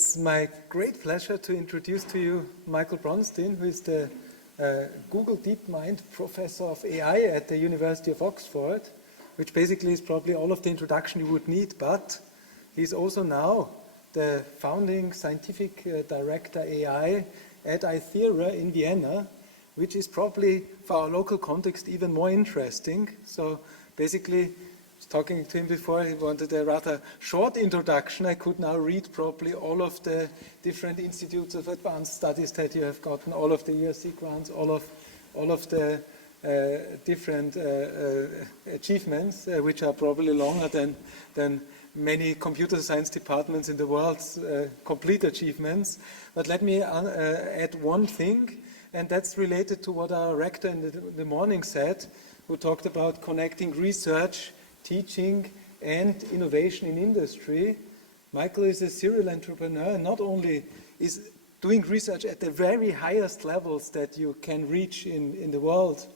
it's my great pleasure to introduce to you Michael Bronstein, who is the Google DeepMind Professor of AI at the University of Oxford, which basically is probably all of the introduction you would need, but he's also now the founding scientific director AI at AITHYRA in Vienna, which is probably, for our local context, even more interesting. So basically, talking to him before, he wanted a rather short introduction. I could now read probably all of the different institutes of advanced studies that you have gotten, all of the ERC grants, all of the different achievements, which are probably longer than many computer science departments in the world's complete achievements. But let me add one thing, and that's related to what our rector in the morning said, who talked about connecting research, teaching, and innovation in industry. Michael is a serial entrepreneur, and not only is doing research at the very highest levels that you can reach in the world,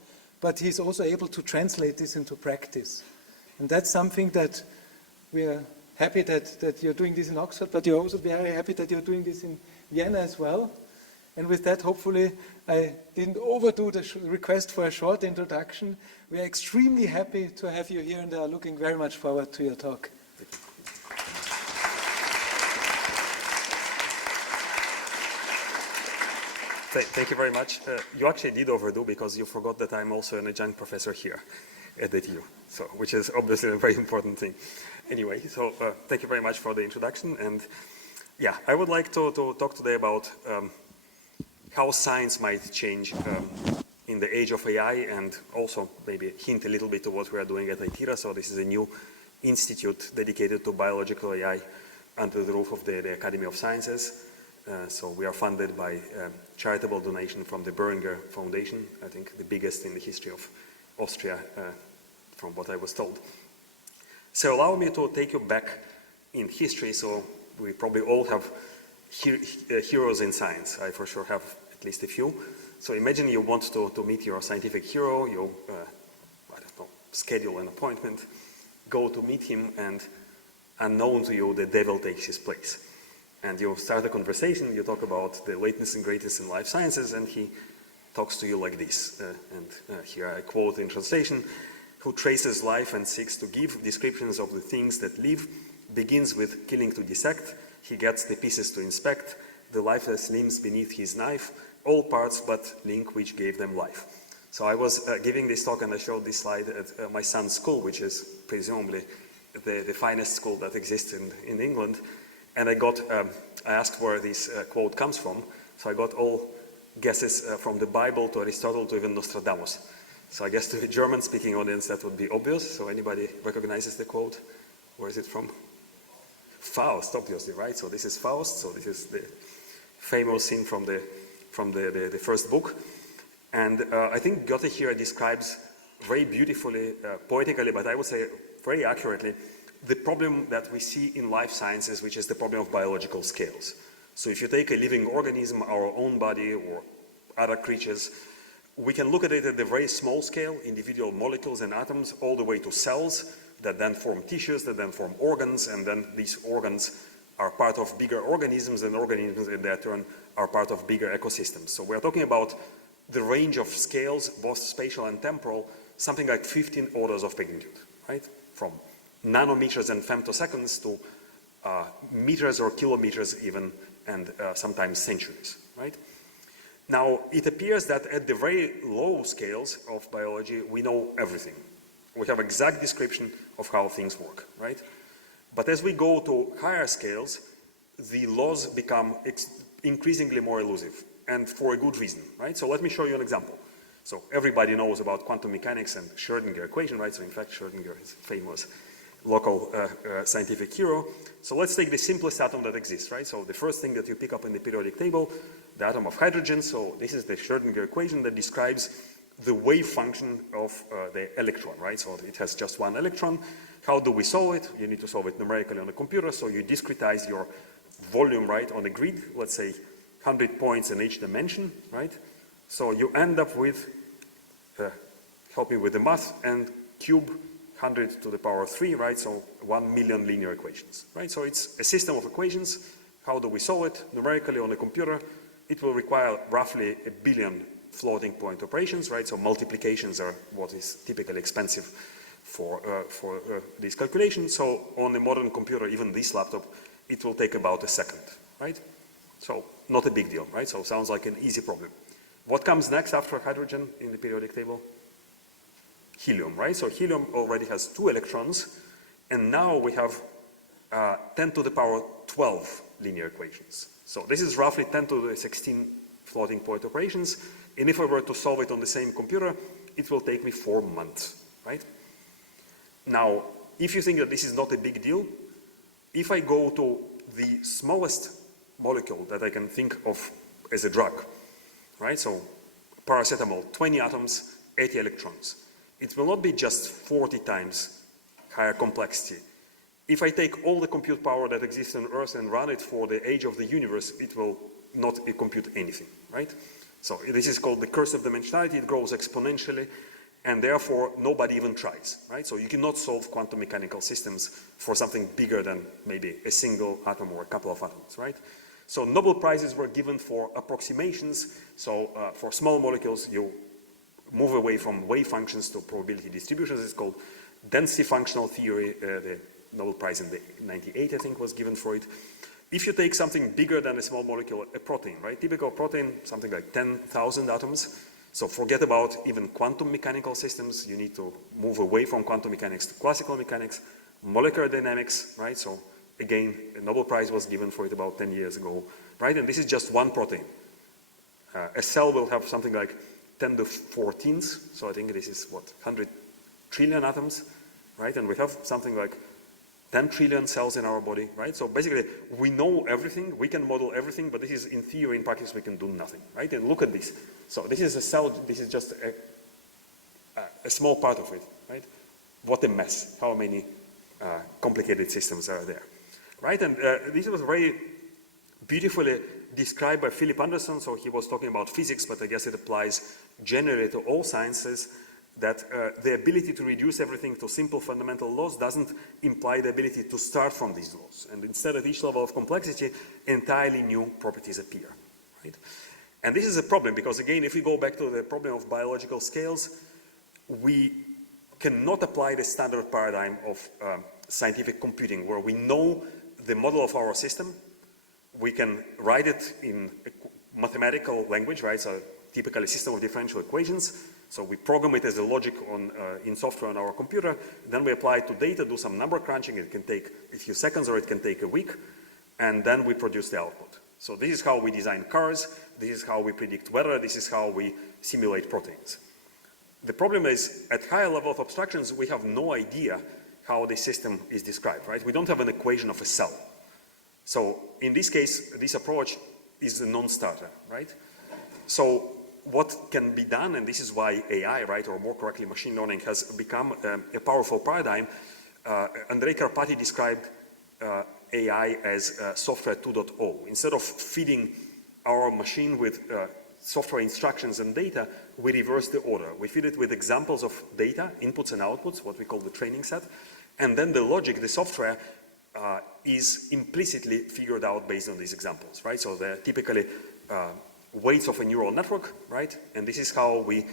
but he's also able to translate this into practice. And that's something that we are happy that you're doing this in Oxford, but you're also very happy that you're doing this in Vienna as well. And with that, hopefully, I didn't overdo the request for a short introduction. We are extremely happy to have you here and are looking very much forward to your talk. Thank you very much. You actually did overdo because you forgot that I'm also an adjunct professor here at the TU, so, which is obviously a very important thing. Anyway, so thank you very much for the introduction. And yeah, I would like to talk today about how science might change in the age of AI, and also maybe hint a little bit to what we are doing at AITHYRA. So this is a new institute dedicated to biological AI under the roof of the Academy of Sciences. So we are funded by charitable donation from the Boehringer Foundation, I think the biggest in the history of Austria, from what I was told. So allow me to take you back in history. So we probably all have heroes in science. I for sure have at least a few. So imagine you want to meet your scientific hero, you, I don't know, schedule an appointment, go to meet him, and unknown to you, the devil takes his place. And you start a conversation, you talk about the latest and greatest in life sciences, and he talks to you like this. Here I quote in translation: who traces life and seeks to give descriptions of the things that live, begins with killing to dissect, he gets the pieces to inspect, the lifeless limbs beneath his knife, all parts but link which gave them life. So I was giving this talk and I showed this slide at my son's school, which is presumably the finest school that exists in England. And I asked where this quote comes from. So I got all guesses from the Bible to Aristotle to even Nostradamus. So I guess to a German-speaking audience that would be obvious. So anybody recognizes the quote? Where is it from? Faust, obviously, right? So this is Faust. So this is the famous scene from the first book. And I think Goethe here describes very beautifully, poetically, but I would say very accurately, the problem that we see in life sciences, which is the problem of biological scales. So if you take a living organism, our own body or other creatures, we can look at it at the very small scale, individual molecules and atoms, all the way to cells that then form tissues, that then form organs, and then these organs are part of bigger organisms, and organisms in their turn are part of bigger ecosystems. So we're talking about the range of scales, both spatial and temporal, something like 15 orders of magnitude, right? From nanometers and femtoseconds to meters or kilometers even, and sometimes centuries, right? Now, it appears that at the very low scales of biology, we know everything. We have exact description of how things work, right? But as we go to higher scales, the laws become increasingly more elusive, and for a good reason, right? So let me show you an example. So everybody knows about quantum mechanics and Schrödinger equation, right? So in fact, Schrödinger is famous local scientific hero. So let's take the simplest atom that exists, right? So the first thing that you pick up in the periodic table, the atom of hydrogen. So this is the Schrödinger equation that describes the wave function of the electron, right? So it has just one electron. How do we solve it? You need to solve it numerically on a computer. So you discretize your volume, right, on a grid, let's say 100 points in each dimension, right? So you end up with, help me with the math, and cube 100 to the power 3, right? So 1 million linear equations, right? So it's a system of equations How do we solve it? Numerically on a computer, it will require roughly 1 billion floating point operations, right? So multiplications are what is typically expensive for these calculations. So on a modern computer, even this laptop, it will take about a second, right? So not a big deal, right? So sounds like an easy problem. What comes next after hydrogen in the periodic table? Helium, right? So helium already has 2 electrons, and now we have 10 to the power 12 linear equations. So this is roughly 10 to the 16 floating point operations, and if I were to solve it on the same computer, it will take me 4 months, right? Now, if you think that this is not a big deal, if I go to the smallest molecule that I can think of as a drug, right? So paracetamol, 20 atoms, 80 electrons. It will not be just 40 times higher complexity. If I take all the compute power that exists on Earth and run it for the age of the universe, it will not compute anything, right? So this is called the curse of dimensionality. It grows exponentially, and therefore nobody even tries, right? So you cannot solve quantum mechanical systems for something bigger than maybe a single atom or a couple of atoms, right? So Nobel Prizes were given for approximations. So for small molecules, you move away from wave functions to probability distributions. It's called density functional theory. The Nobel Prize in the 98, I think, was given for it. If you take something bigger than a small molecule, a protein, right? Typical protein, something like 10,000 atoms. So forget about even quantum mechanical systems. You need to move away from quantum mechanics to classical mechanics, molecular dynamics, right? So again, a Nobel Prize was given for it about 10 years ago, right? And this is just one protein. A cell will have something like 10 to 14s. So I think this is what, 100 trillion atoms, right? And we have something like 10 trillion cells in our body, right? So basically, we know everything, we can model everything, but this is in theory, in practice, we can do nothing, right? And look at this. So this is a cell, this is just a small part of it, right? What a mess, how many complicated systems are there, right? And this was very beautifully described by Philip Anderson. So he was talking about physics, but I guess it applies generally to all sciences, that the ability to reduce everything to simple fundamental laws doesn't imply the ability to start from these laws. And instead, at each level of complexity, entirely new properties appear, right? And this is a problem because, again, if we go back to the problem of biological scales, we cannot apply the standard paradigm of scientific computing, where we know the model of our system, we can write it in a mathematical language, right? So typically a system of differential equations. So we program it as a logic in software on our computer, then we apply it to data, do some number crunching. It can take a few seconds or it can take a week, and then we produce the output. So this is how we design cars, this is how we predict weather, this is how we simulate proteins. The problem is, at higher level of abstractions, we have no idea how the system is described, right? We don't have an equation of a cell. So in this case, this approach is a non-starter, right? So what can be done, and this is why AI, right, or more correctly machine learning, has become a powerful paradigm. Andrei Karpathy described AI as software 2.0. Instead of feeding our machine with software instructions and data, we reverse the order. We feed it with examples of data, inputs and outputs, what we call the training set, and then the logic, the software, is implicitly figured out based on these examples, right? So they're typically weights of a neural network, right? And this is how we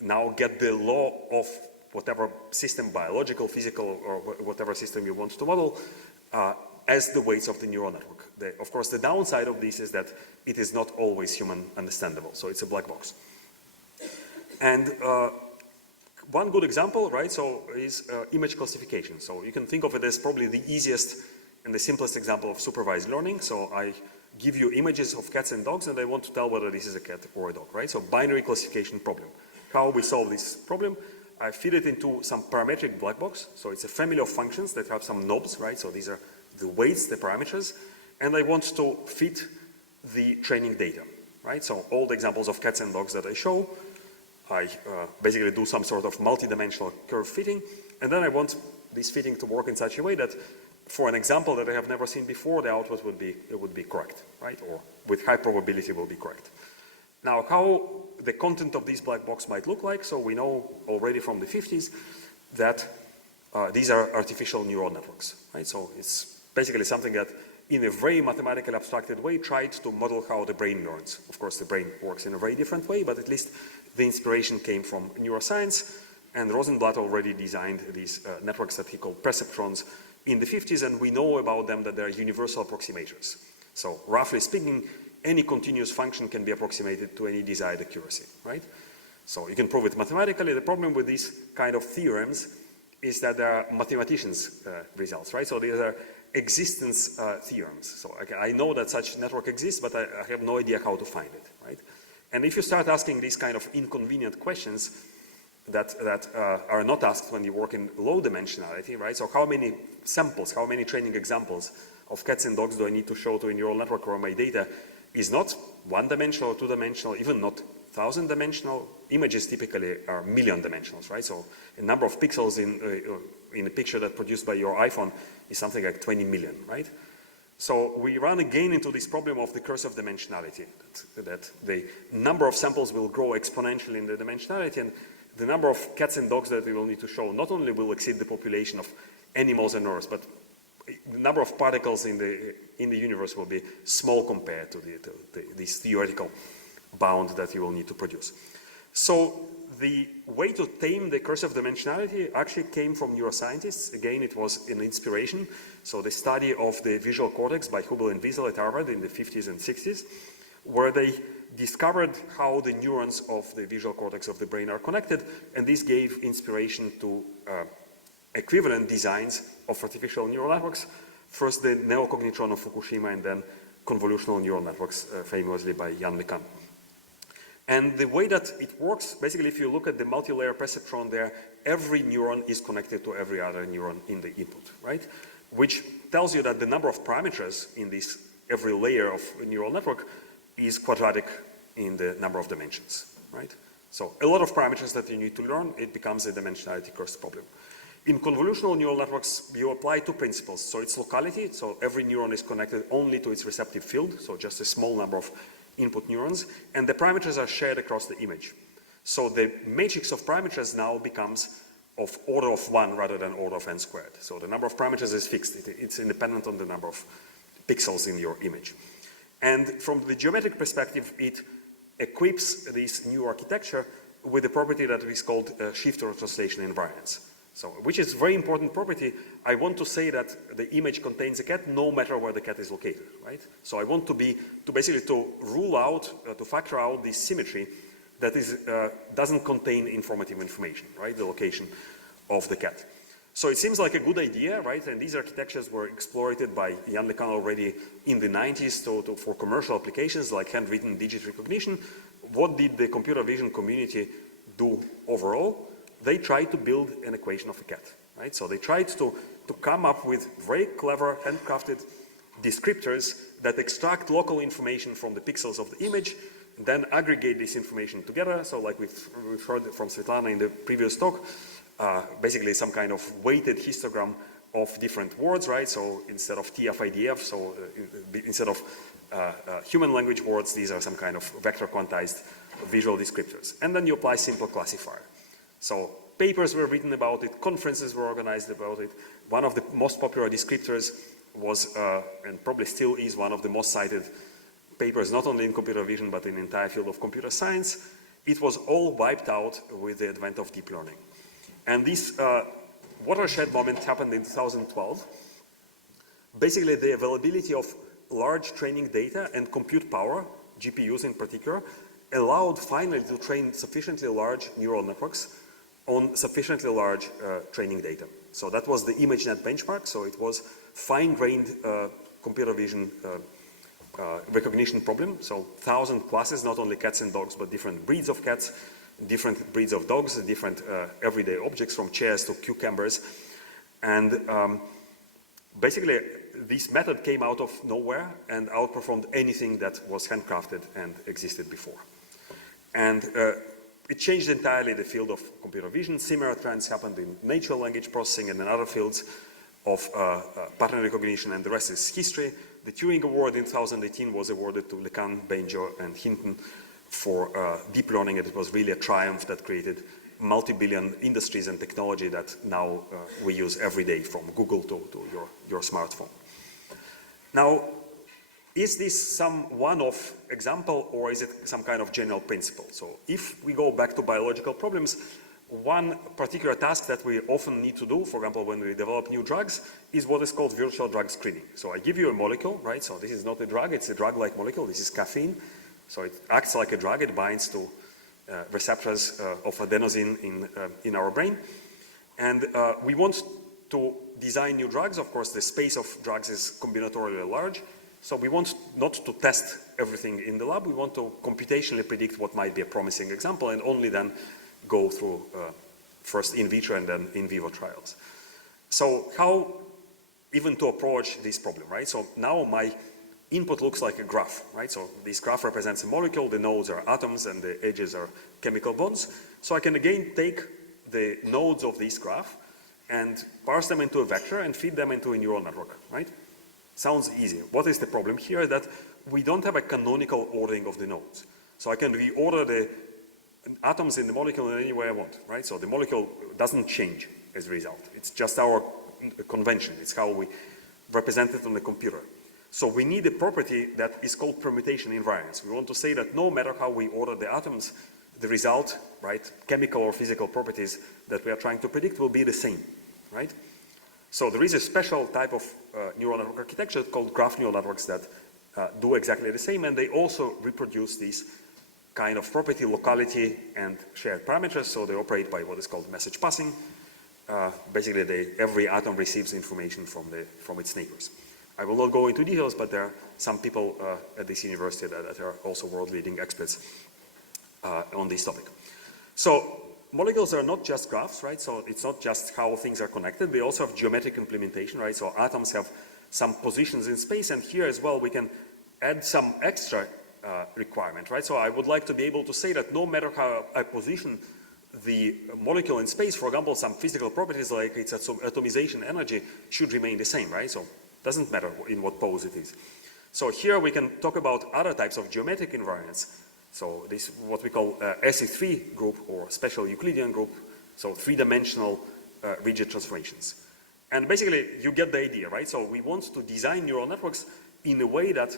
now get the law of whatever system, biological, physical, or whatever system you want to model, as the weights of the neural network. Of course, the downside of this is that it is not always human understandable, so it's a black box. And one good example, right, so is image classification. So you can think of it as probably the easiest and the simplest example of supervised learning. So I give you images of cats and dogs, and I want to tell whether this is a cat or a dog, right? So binary classification problem. How we solve this problem? I feed it into some parametric black box. So it's a family of functions that have some knobs, right? So these are the weights, the parameters, and I want to fit the training data, right? So all the examples of cats and dogs that I show, I basically do some sort of multi-dimensional curve fitting, and then I want this fitting to work in such a way that for an example that I have never seen before, the output would be correct, right? Or with high probability will be correct. Now, how the content of this black box might look like, so we know already from the 50s that these are artificial neural networks, right? So it's basically something that in a very mathematically abstracted way, tried to model how the brain learns. Of course, the brain works in a very different way, but at least the inspiration came from neuroscience, and Rosenblatt already designed these networks that he called perceptrons in the 50s, and we know about them that they're universal approximators. So roughly speaking, any continuous function can be approximated to any desired accuracy, right? So you can prove it mathematically. The problem with these kind of theorems is that they are mathematicians' results, right? So these are existence theorems. So I know that such network exists, but I have no idea how to find it, right? And if you start asking these kind of inconvenient questions that are not asked when you work in low dimensionality, right? So how many samples, how many training examples of cats and dogs do I need to show to a neural network where my data is not one-dimensional or two-dimensional, even not 1,000-dimensional? Images typically are million dimensionals, right? So a number of pixels in a picture that's produced by your iPhone is something like 20 million, right? So we run again into this problem of the curse of dimensionality, that the number of samples will grow exponentially in the dimensionality, and the number of cats and dogs that we will need to show not only will exceed the population of animals on Earth, but the number of particles in the universe will be small compared to this theoretical bound that you will need to produce. So the way to tame the curse of dimensionality actually came from neuroscientists. Again, it was an inspiration. So the study of the visual cortex by Hubel and Wiesel at Harvard in the 50s and 60s, where they discovered how the neurons of the visual cortex of the brain are connected, and this gave inspiration to equivalent designs of artificial neural networks. First the neocognitron of Fukushima, and then convolutional neural networks, famously by Yann LeCun. And the way that it works, basically if you look at the multi-layer perceptron there, every neuron is connected to every other neuron in the input, right? Which tells you that the number of parameters in this every layer of a neural network is quadratic in the number of dimensions, right? So a lot of parameters that you need to learn, it becomes a dimensionality curse problem. In convolutional neural networks, you apply two principles. So it's locality, so every neuron is connected only to its receptive field, so just a small number of input neurons, and the parameters are shared across the image. So the matrix of parameters now becomes of order of 1 rather than order of n squared. So the number of parameters is fixed. It's independent on the number of pixels in your image. And from the geometric perspective, it equips this new architecture with a property that is called shift or translation invariance. So, which is a very important property. I want to say that the image contains a cat no matter where the cat is located, right? So I want to basically rule out, to factor out this symmetry that doesn't contain informative information, right? The location of the cat. So it seems like a good idea, right? And these architectures were exploited by Yann LeCun already in the 90s for commercial applications like handwritten digit recognition. What did the computer vision community do overall? They tried to build an equation of a cat, right? So they tried to come up with very clever handcrafted descriptors that extract local information from the pixels of the image, and then aggregate this information together. So like we've heard from Svetlana in the previous talk, basically some kind of weighted histogram of different words, right? So instead of TF-IDF, so instead of human language words, these are some kind of vector quantized visual descriptors. And then you apply simple classifier. So papers were written about it, conferences were organized about it. One of the most popular descriptors was, and probably still is, one of the most cited papers, not only in computer vision, but in the entire field of computer science. It was all wiped out with the advent of deep learning. And this watershed moment happened in 2012. Basically, the availability of large training data and compute power, GPUs in particular, allowed finally to train sufficiently large neural networks on sufficiently large training data. So that was the ImageNet benchmark. So it was fine-grained computer vision recognition problem. So 1,000 classes, not only cats and dogs, but different breeds of cats, different breeds of dogs, different everyday objects from chairs to cucumbers. And basically, this method came out of nowhere and outperformed anything that was handcrafted and existed before. And it changed entirely the field of computer vision. Similar trends happened in natural language processing and in other fields of pattern recognition, and the rest is history. The Turing Award in 2018 was awarded to LeCun, Benjo, and Hinton for deep learning, and it was really a triumph that created multi-billion industries and technology that now we use every day, from Google to your smartphone. Now, is this some one-off example, or is it some kind of general principle? So if we go back to biological problems, one particular task that we often need to do, for example, when we develop new drugs, is what is called virtual drug screening. So I give you a molecule, right? So this is not a drug, it's a drug-like molecule. This is caffeine. So it acts like a drug. It binds to receptors of adenosine in our brain. And we want to design new drugs. Of course, the space of drugs is combinatorially large. So we want not to test everything in the lab. We want to computationally predict what might be a promising example, and only then go through first in vitro and then in vivo trials. So how even to approach this problem, right? So now my input looks like a graph, right? So this graph represents a molecule, the nodes are atoms, and the edges are chemical bonds. So I can again take the nodes of this graph and parse them into a vector and feed them into a neural network, right? Sounds easy. What is the problem here? That we don't have a canonical ordering of the nodes. So I can reorder the atoms in the molecule in any way I want, right? So the molecule doesn't change as a result. It's just our convention. It's how we represent it on the computer. So we need a property that is called permutation invariance. We want to say that no matter how we order the atoms, the result, right, chemical or physical properties that we are trying to predict will be the same, right? So there is a special type of neural network architecture called graph neural networks that do exactly the same, and they also reproduce these kind of property, locality, and shared parameters. So they operate by what is called message passing. Basically, every atom receives information from its neighbors. I will not go into details, but there are some people at this university that are also world-leading experts on this topic. So molecules are not just graphs, right? So it's not just how things are connected. They also have geometric implementation, right? So atoms have some positions in space, and here as well we can add some extra requirement, right? So I would like to be able to say that no matter how I position the molecule in space, for example, some physical properties like its atomization energy should remain the same, right? So it doesn't matter in what pose it is. So here we can talk about other types of geometric invariants. So this is what we call SE3 group or special Euclidean group, so three-dimensional rigid transformations. And basically you get the idea, right? So we want to design neural networks in a way that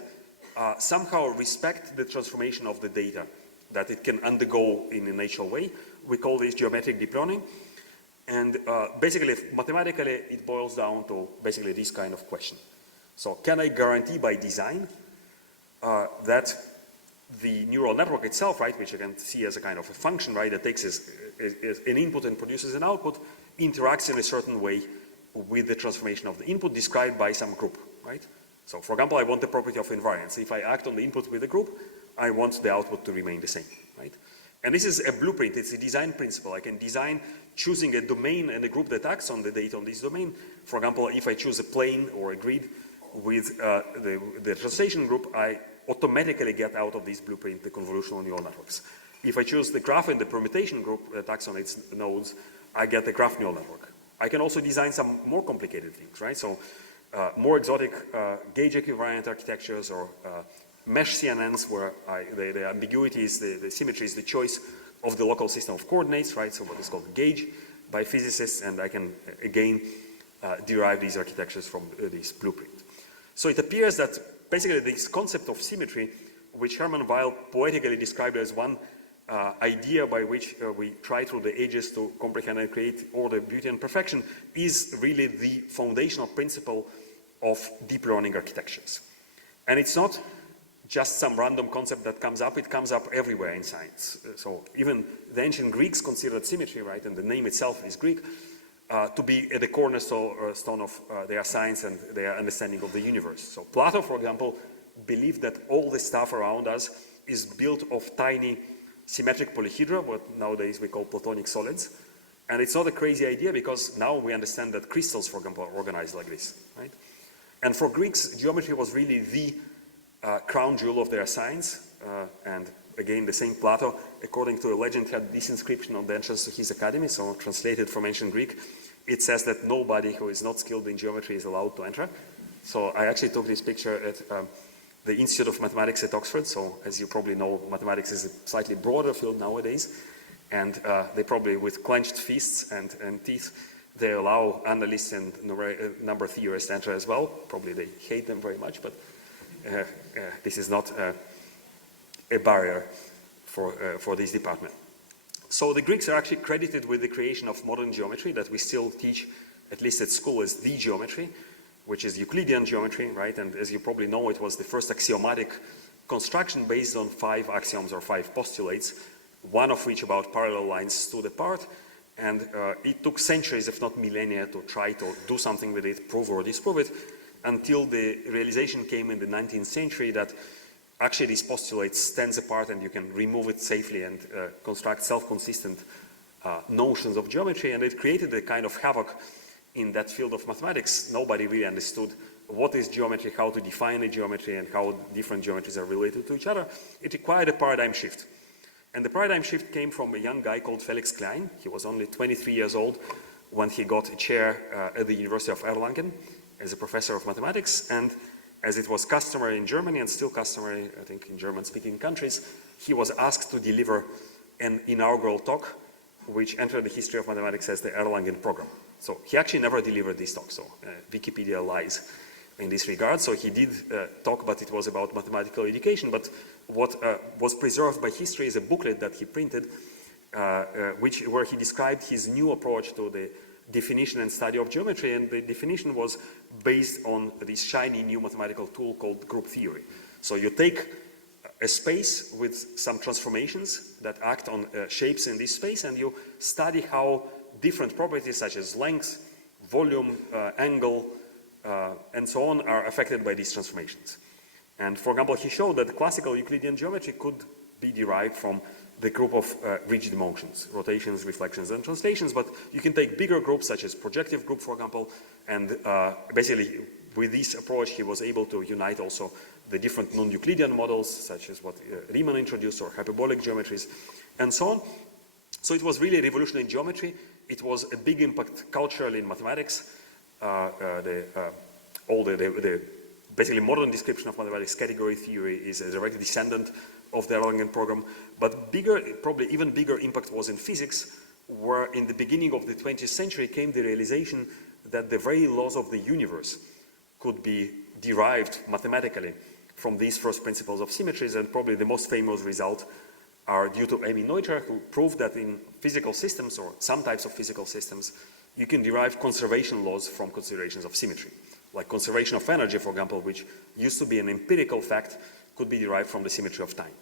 somehow respect the transformation of the data, that it can undergo in a natural way. We call this geometric deep learning. And basically, mathematically, it boils down to basically this kind of question. So can I guarantee by design that the neural network itself, right, which you can see as a kind of a function, right, that takes an input and produces an output, interacts in a certain way with the transformation of the input described by some group, right? So for example, I want the property of invariance. If I act on the input with a group, I want the output to remain the same, right? And this is a blueprint, it's a design principle. I can design choosing a domain and a group that acts on the data on this domain. For example, if I choose a plane or a grid with the translation group, I automatically get out of this blueprint the convolutional neural networks. If I choose the graph and the permutation group that acts on its nodes, I get the graph neural network. I can also design some more complicated things, right? So more exotic gauge equivariant architectures or mesh CNNs where the ambiguity is the symmetry is the choice of the local system of coordinates, right? So what is called gauge by physicists, and I can again derive these architectures from this blueprint. So it appears that basically this concept of symmetry, which Hermann Weyl poetically described as one idea by which we try through the ages to comprehend and create order, beauty, and perfection, is really the foundational principle of deep learning architectures. And it's not just some random concept that comes up, it comes up everywhere in science. So even the ancient Greeks considered symmetry, right, and the name itself is Greek, to be at the cornerstone of their science and their understanding of the universe. So Plato, for example, believed that all the stuff around us is built of tiny symmetric polyhedra, what nowadays we call platonic solids. And it's not a crazy idea because now we understand that crystals, for example, are organized like this, right? And for Greeks, geometry was really the crown jewel of their science. And again, the same Plato, according to a legend, had this inscription on the entrance to his academy, so translated from ancient Greek. It says that nobody who is not skilled in geometry is allowed to enter. So I actually took this picture at the Institute of Mathematics at Oxford. So as you probably know, mathematics is a slightly broader field nowadays. And they probably, with clenched fists and teeth, They allow analysts and number theorists to enter as well. Probably they hate them very much, but this is not a barrier for this department. So the Greeks are actually credited with the creation of modern geometry that we still teach, at least at school, as the geometry, which is Euclidean geometry, right? And as you probably know, it was the first axiomatic construction based on 5 axioms or 5 postulates, one of which about parallel lines stood apart. And it took centuries, if not millennia, to try to do something with it, prove or disprove it, until the realization came in the 19th century that actually these postulates stands apart and you can remove it safely and construct self-consistent notions of geometry. And it created a kind of havoc in that field of mathematics. Nobody really understood what is geometry, how to define a geometry, and how different geometries are related to each other. It required a paradigm shift. And the paradigm shift came from a young guy called Felix Klein. He was only 23 years old when he got a chair at the University of Erlangen as a professor of mathematics. And as it was customary in Germany and still customary, I think, in German-speaking countries, he was asked to deliver an inaugural talk which entered the history of mathematics as the Erlangen program. So he actually never delivered this talk, so Wikipedia lies in this regard. So he did talk, but it was about mathematical education. But what was preserved by history is a booklet that he printed, where he described his new approach to the definition and study of geometry, and the definition was based on this shiny new mathematical tool called group theory. So you take a space with some transformations that act on shapes in this space, and you study how different properties such as length, volume, angle, and so on are affected by these transformations. And for example, he showed that classical Euclidean geometry could be derived from the group of rigid motions, rotations, reflections, and translations, but you can take bigger groups such as projective group, for example, and basically with this approach he was able to unite also the different non-Euclidean models such as what Riemann introduced, or hyperbolic geometries, and so on. So it was really a revolution in geometry. It was a big impact culturally in mathematics. Basically modern description of mathematics, category theory, is a direct descendant of the Erlangen program. But probably even bigger impact was in physics, where in the beginning of the 20th century came the realization that the very laws of the universe could be derived mathematically from these first principles of symmetries. And probably the most famous result are due to Emmy Noether, who proved that in physical systems, or some types of physical systems, you can derive conservation laws from considerations of symmetry. Like conservation of energy, for example, which used to be an empirical fact, could be derived from the symmetry of time.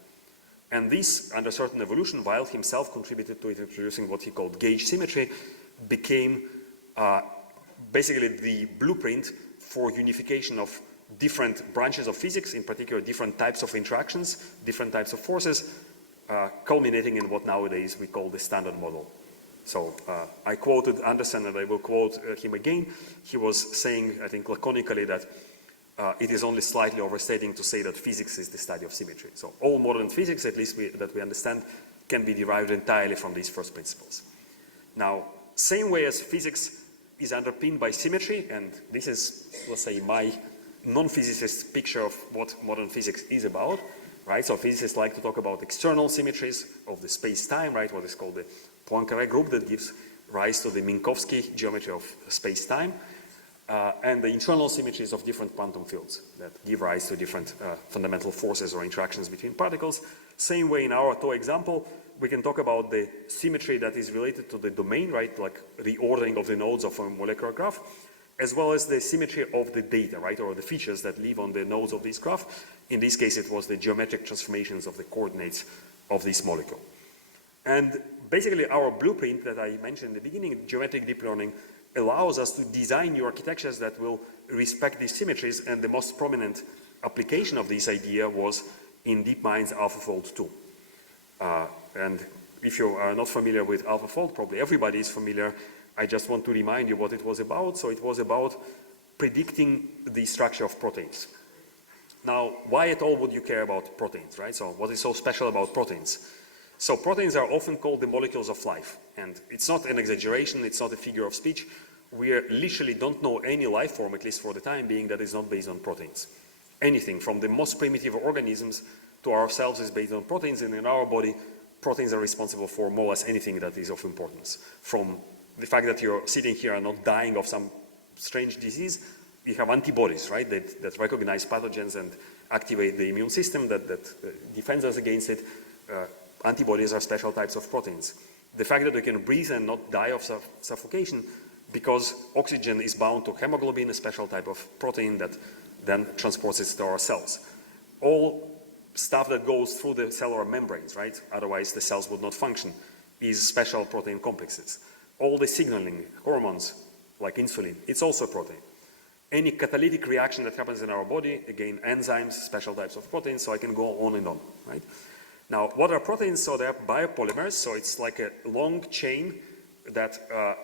And this, under certain evolution, Weil himself contributed to it, introducing what he called gauge symmetry, became basically the blueprint for unification of different branches of physics, in particular different types of interactions, different types of forces, culminating in what nowadays we call the standard model. So I quoted Anderson, and I will quote him again. He was saying, I think laconically, that it is only slightly overstating to say that physics is the study of symmetry. So all modern physics, at least that we understand, can be derived entirely from these first principles. Now, same way as physics is underpinned by symmetry, and this is, let's say, my non-physicist picture of what modern physics is about, right? So physicists like to talk about external symmetries of the space-time, right? What is called the Poincaré group that gives rise to the Minkowski geometry of space-time, and the internal symmetries of different quantum fields that give rise to different fundamental forces or interactions between particles. Same way in our TOE example, we can talk about the symmetry that is related to the domain, right? Like the ordering of the nodes of a molecular graph, as well as the symmetry of the data, right? Or the features that live on the nodes of this graph. In this case, it was the geometric transformations of the coordinates of this molecule. And basically, our blueprint that I mentioned in the beginning, geometric deep learning, allows us to design new architectures that will respect these symmetries, and the most prominent application of this idea was in DeepMind's AlphaFold 2. And if you are not familiar with AlphaFold, probably everybody is familiar. I just want to remind you what it was about. So it was about predicting the structure of proteins. Now, why at all would you care about proteins, right? So what is so special about proteins? So proteins are often called the molecules of life, and it's not an exaggeration, it's not a figure of speech. We literally don't know any life form, at least for the time being, that is not based on proteins. Anything from the most primitive organisms to ourselves is based on proteins, and in our body, proteins are responsible for more or less anything that is of importance, from the fact that you're sitting here and not dying of some strange disease, we have antibodies, right, that recognize pathogens and activate the immune system that defends us against it. Antibodies are special types of proteins. The fact that we can breathe and not die of suffocation because oxygen is bound to hemoglobin, a special type of protein that then transports it to our cells. All stuff that goes through the cellular membranes, right, otherwise the cells would not function, is special protein complexes. All the signaling, hormones, like insulin, it's also a protein. Any catalytic reaction that happens in our body, again, enzymes, special types of proteins, so I can go on and on, right? Now, what are proteins? So they're biopolymers, so it's like a long chain that,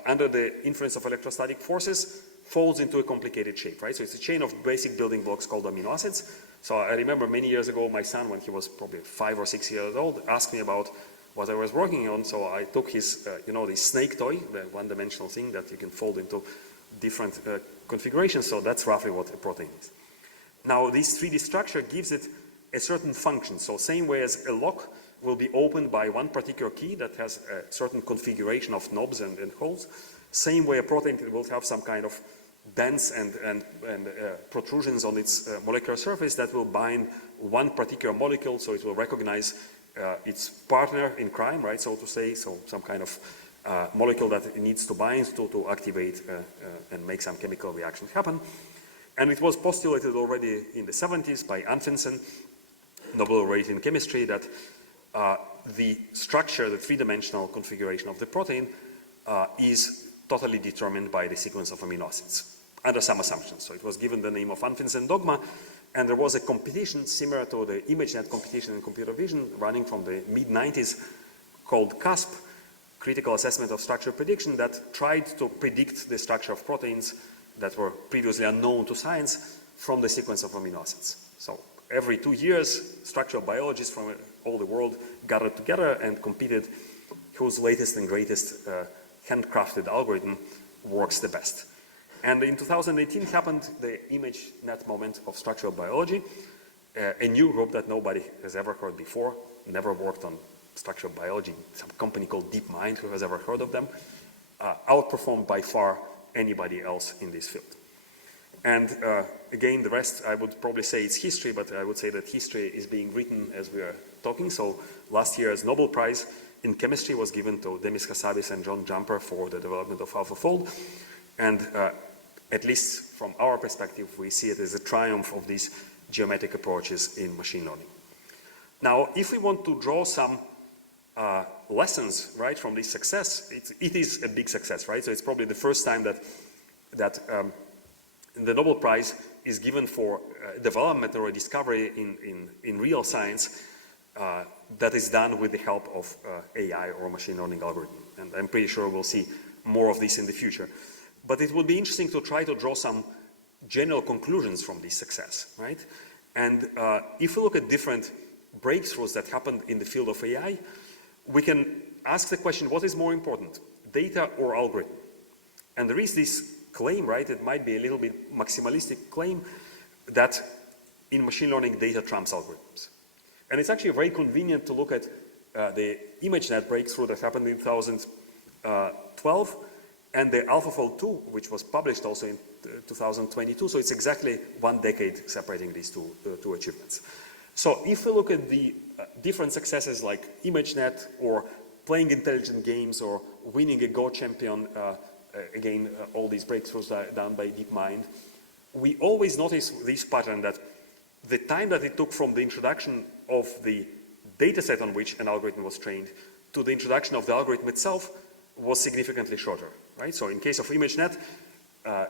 under the influence of electrostatic forces, folds into a complicated shape, right? So it's a chain of basic building blocks called amino acids. So I remember many years ago, my son, when he was probably 5 or 6 years old, asked me about what I was working on. So I took his, this snake toy, the one-dimensional thing that you can fold into different configurations. So that's roughly what a protein is. Now, this 3D structure gives it a certain function. So same way as a lock will be opened by one particular key that has a certain configuration of knobs and holes, same way a protein will have some kind of bends and protrusions on its molecular surface that will bind one particular molecule, so it will recognize its partner in crime, right, so to say, so some kind of molecule that it needs to bind to activate and make some chemical reaction happen. And it was postulated already in the 70s by Anfinsen, Nobel laureate in chemistry, that the structure, the three-dimensional configuration of the protein is totally determined by the sequence of amino acids, under some assumptions. So it was given the name of Anfinsen dogma, and there was a competition similar to the ImageNet competition in computer vision running from the mid-90s called CASP, Critical Assessment of Structure Prediction, that tried to predict the structure of proteins that were previously unknown to science from the sequence of amino acids. So every 2 years, structural biologists from all the world gathered together and competed whose latest and greatest handcrafted algorithm works the best. And in 2018 happened the ImageNet moment of structural biology, a new group that nobody has ever heard before, never worked on structural biology, some company called DeepMind, who has ever heard of them, outperformed by far anybody else in this field. And again, the rest, I would probably say it's history, but I would say that history is being written as we are talking. So last year's Nobel Prize in chemistry was given to Demis Hassabis and John Jumper for the development of AlphaFold. And at least from our perspective, we see it as a triumph of these geometric approaches in machine learning. Now, if we want to draw some lessons, right, from this success, it is a big success, right? So it's probably the first time that the Nobel Prize is given for development or a discovery in real science that is done with the help of AI or machine learning algorithm. And I'm pretty sure we'll see more of this in the future. But it would be interesting to try to draw some general conclusions from this success, right? And if we look at different breakthroughs that happened in the field of AI, we can ask the question, what is more important, data or algorithm? And there is this claim, right, it might be a little bit maximalistic claim, that in machine learning, data trumps algorithms. And it's actually very convenient to look at the ImageNet breakthrough that happened in 2012 and the AlphaFold 2, which was published also in 2022. So it's exactly 1 decade separating these two achievements. So if we look at the different successes like ImageNet or playing intelligent games or winning a Go champion, again, all these breakthroughs are done by DeepMind, we always notice this pattern that the time that it took from the introduction of the data set on which an algorithm was trained to the introduction of the algorithm itself was significantly shorter, right? So in case of ImageNet,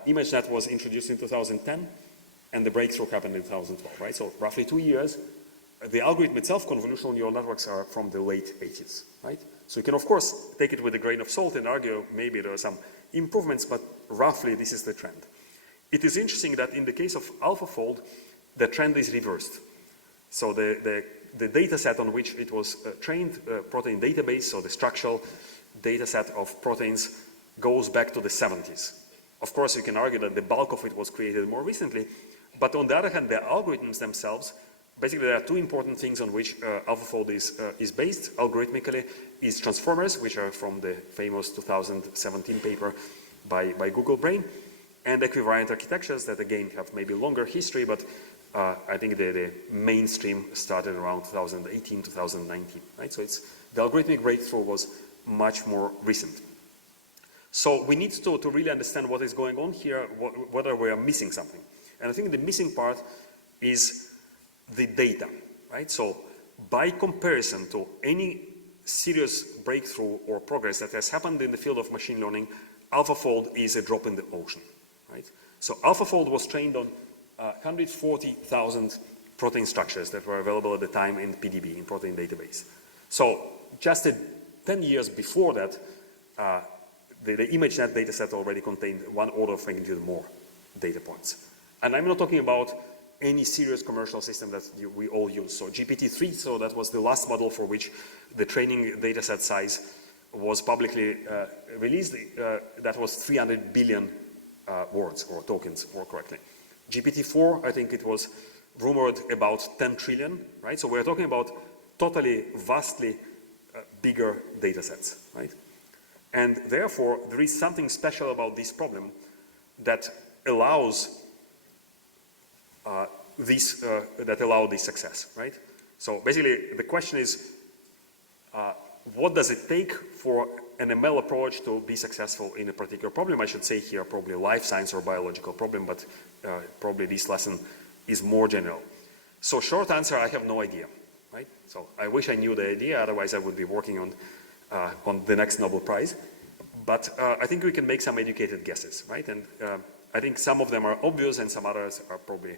ImageNet was introduced in 2010 and the breakthrough happened in 2012, right? So roughly 2 years. The algorithm itself, convolutional neural networks, are from the late 80s, right? So you can, of course, take it with a grain of salt and argue maybe there are some improvements, but roughly this is the trend. It is interesting that in the case of AlphaFold, the trend is reversed. So the data set on which it was trained, protein database, so the structural data set of proteins, goes back to the 70s. Of course, you can argue that the bulk of it was created more recently, but on the other hand, the algorithms themselves, basically there are two important things on which AlphaFold is based algorithmically, is transformers, which are from the famous 2017 paper by Google Brain, and equivariant architectures that again have maybe longer history, but I think the mainstream started around 2018, 2019, right? So the algorithmic breakthrough was much more recent. So we need to really understand what is going on here, whether we are missing something. And I think the missing part is the data, right? So by comparison to any serious breakthrough or progress that has happened in the field of machine learning, AlphaFold is a drop in the ocean, right? So AlphaFold was trained on 140,000 protein structures that were available at the time in PDB, in protein database. So just 10 years before that, the ImageNet dataset already contained 1 order of magnitude more data points. And I'm not talking about any serious commercial system that we all use. So GPT-3, so that was the last model for which the training dataset size was publicly released. That was 300 billion words or tokens, more correctly. GPT-4, I think it was rumored about 10 trillion, right? So we're talking about totally, vastly bigger data sets, right? And therefore, there is something special about this problem that allows this success, right? So basically, the question is, what does it take for an ML approach to be successful in a particular problem? I should say here probably a life science or biological problem, but probably this lesson is more general. So short answer, I have no idea, right? So I wish I knew the idea, otherwise I would be working on the next Nobel Prize. But I think we can make some educated guesses, right? And I think some of them are obvious and some others are probably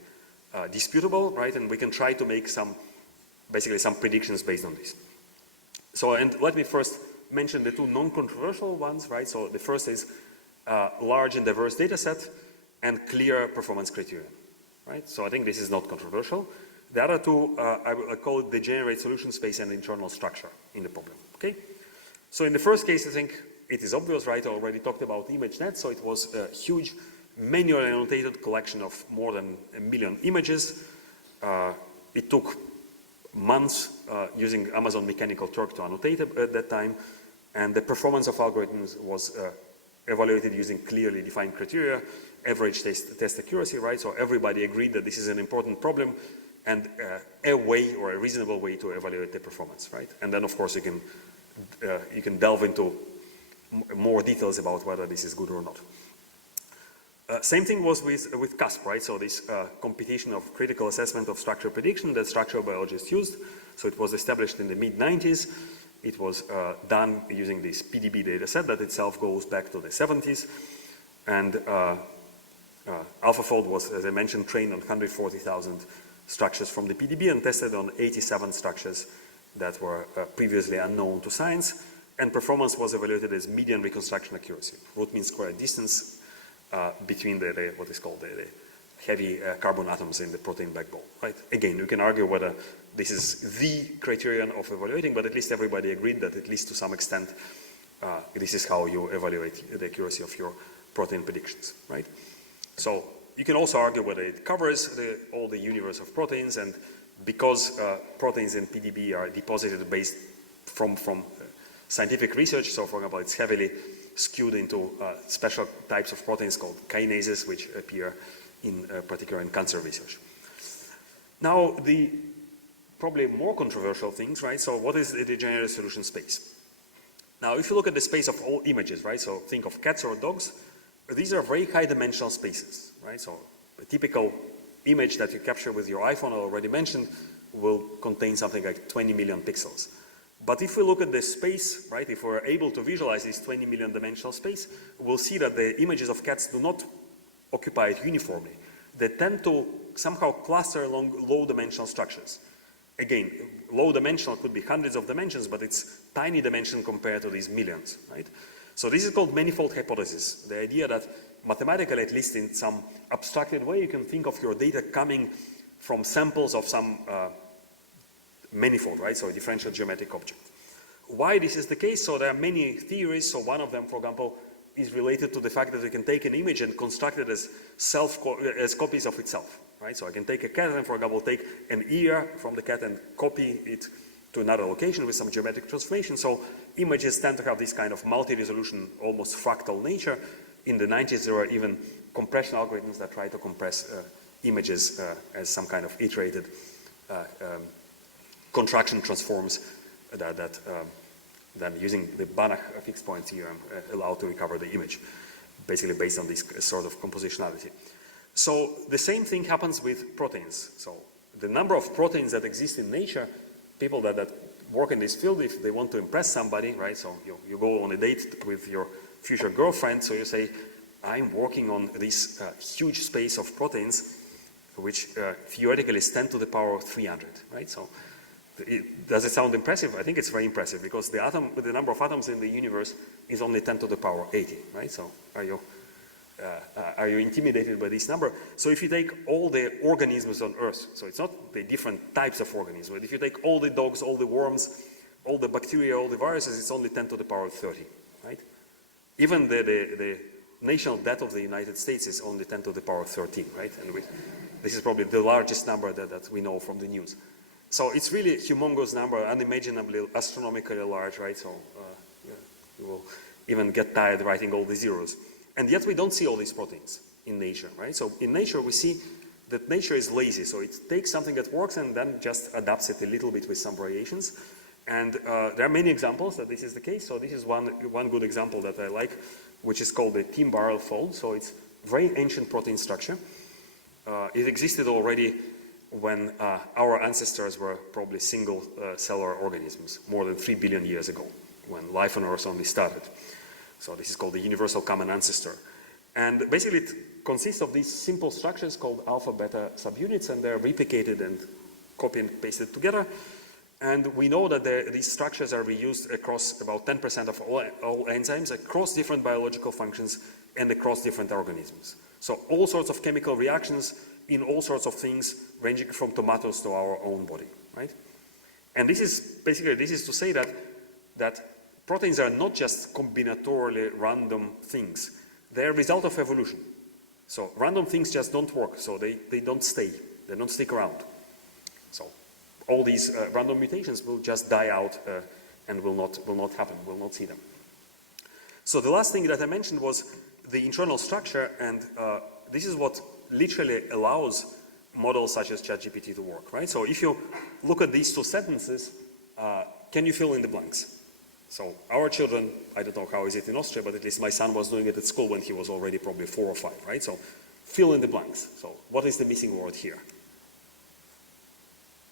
disputable, right? And we can try to make basically some predictions based on this. So, and let me first mention the two non-controversial ones, right? So the first is large and diverse data set and clear performance criterion, right? So I think this is not controversial. The other two, I call it the generate solution space and internal structure in the problem, okay? So in the first case, I think it is obvious, right? I already talked about ImageNet, so it was a huge manually annotated collection of more than 1 million images. It took months using Amazon Mechanical Turk to annotate at that time, and the performance of algorithms was evaluated using clearly defined criteria, average test accuracy, right? So everybody agreed that this is an important problem and a way or a reasonable way to evaluate the performance, right? And then of course you can delve into more details about whether this is good or not. Same thing was with CASP, right? So this computation of critical assessment of structural prediction that structural biologists used. So it was established in the mid-90s. It was done using this PDB data set that itself goes back to the 70s. And AlphaFold was, as I mentioned, trained on 140,000 structures from the PDB and tested on 87 structures that were previously unknown to science. And performance was evaluated as median reconstruction accuracy, root mean square distance between what is called the heavy carbon atoms in the protein backbone, right? Again, you can argue whether this is the criterion of evaluating, but at least everybody agreed that at least to some extent, this is how you evaluate the accuracy of your protein predictions, right? So you can also argue whether it covers all the universe of proteins, and because proteins in PDB are deposited based from scientific research, so for example, it's heavily skewed into special types of proteins called kinases, which appear in particular in cancer research. Now, the probably more controversial things, right? So what is the degenerate solution space? Now, if you look at the space of all images, right? So think of cats or dogs. These are very high dimensional spaces, right? So a typical image that you capture with your iPhone, I already mentioned, will contain something like 20 million pixels. But if we look at the space, right, if we're able to visualize this 20 million dimensional space, we'll see that the images of cats do not occupy it uniformly. They tend to somehow cluster along low dimensional structures. Again, low dimensional could be hundreds of dimensions, but it's tiny dimension compared to these millions, right? So this is called manifold hypothesis. The idea that mathematically, at least in some abstracted way, you can think of your data coming from samples of some manifold, right? So a differential geometric object. Why this is the case? So there are many theories. So one of them, for example, is related to the fact that we can take an image and construct it as copies of itself, right? So I can take a cat and, for example, take an ear from the cat and copy it to another location with some geometric transformation. So images tend to have this kind of multi-resolution, almost fractal nature. In the 90s, there were even compression algorithms that try to compress images as some kind of iterated contraction transforms that then using the Banach fixed point theorem allow to recover the image, basically based on this sort of compositionality. So the same thing happens with proteins. So the number of proteins that exist in nature, people that work in this field, if they want to impress somebody, right? So you go on a date with your future girlfriend, so you say, I'm working on this huge space of proteins, which theoretically is 10 to the power of 300, right? So does it sound impressive? I think it's very impressive, because the number of atoms in the universe is only 10 to the power 80, right? So are you intimidated by this number? So if you take all the organisms on Earth, so it's not the different types of organisms, but if you take all the dogs, all the worms, all the bacteria, all the viruses, it's only 10 to the power 30, right? Even the national debt of the United States is only 10 to the power 13, right? And this is probably the largest number that we know from the news. So it's really a humongous number, unimaginably astronomically large, right? So you will even get tired writing all the zeros. And yet we don't see all these proteins in nature, right? So in nature we see that nature is lazy. So it takes something that works and then just adapts it a little bit with some variations. And there are many examples that this is the case. So this is one good example that I like, which is called the Tim-Barrel fold. So it's very ancient protein structure. It existed already when our ancestors were probably single cellular organisms, more than 3 billion years ago, when life on Earth only started. So this is called the universal common ancestor. And basically it consists of these simple structures called alpha beta subunits, and they're replicated and copied and pasted together. And we know that these structures are reused across about 10% of all enzymes, across different biological functions and across different organisms. So all sorts of chemical reactions in all sorts of things, ranging from tomatoes to our own body, right? And this is to say that proteins are not just combinatorially random things. They're a result of evolution. So random things just don't work, so they don't stay, they don't stick around. So all these random mutations will just die out and will not happen, we'll not see them. So the last thing that I mentioned was the internal structure, and this is what literally allows models such as ChatGPT to work, right? So if you look at these two sentences, can you fill in the blanks? So our children, I don't know how is it in Austria, but at least my son was doing it at school when he was already probably 4 or 5, right? So fill in the blanks. So what is the missing word here?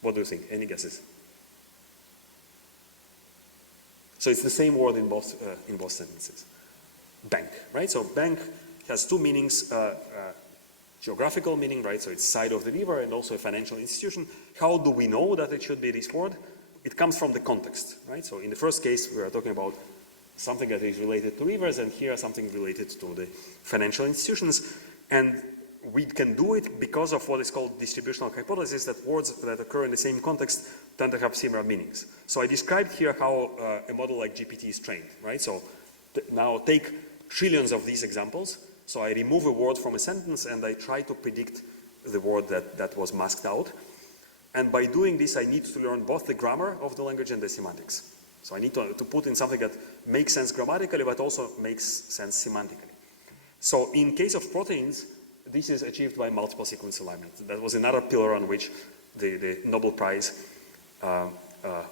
What do you think? Any guesses? So it's the same word in both sentences. Bank, right? So bank has two meanings, geographical meaning, right? So it's side of the river, and also a financial institution. How do we know that it should be this word? It comes from the context, right? So in the first case, we are talking about something that is related to rivers, and here something related to the financial institutions. And we can do it because of what is called distributional hypothesis, that words that occur in the same context tend to have similar meanings. So I described here how a model like GPT is trained, right? So now take trillions of these examples. So I remove a word from a sentence and I try to predict the word that was masked out. And by doing this, I need to learn both the grammar of the language and the semantics. So I need to put in something that makes sense grammatically, but also makes sense semantically. So in case of proteins, this is achieved by multiple sequence alignment. That was another pillar on which the Nobel Prize of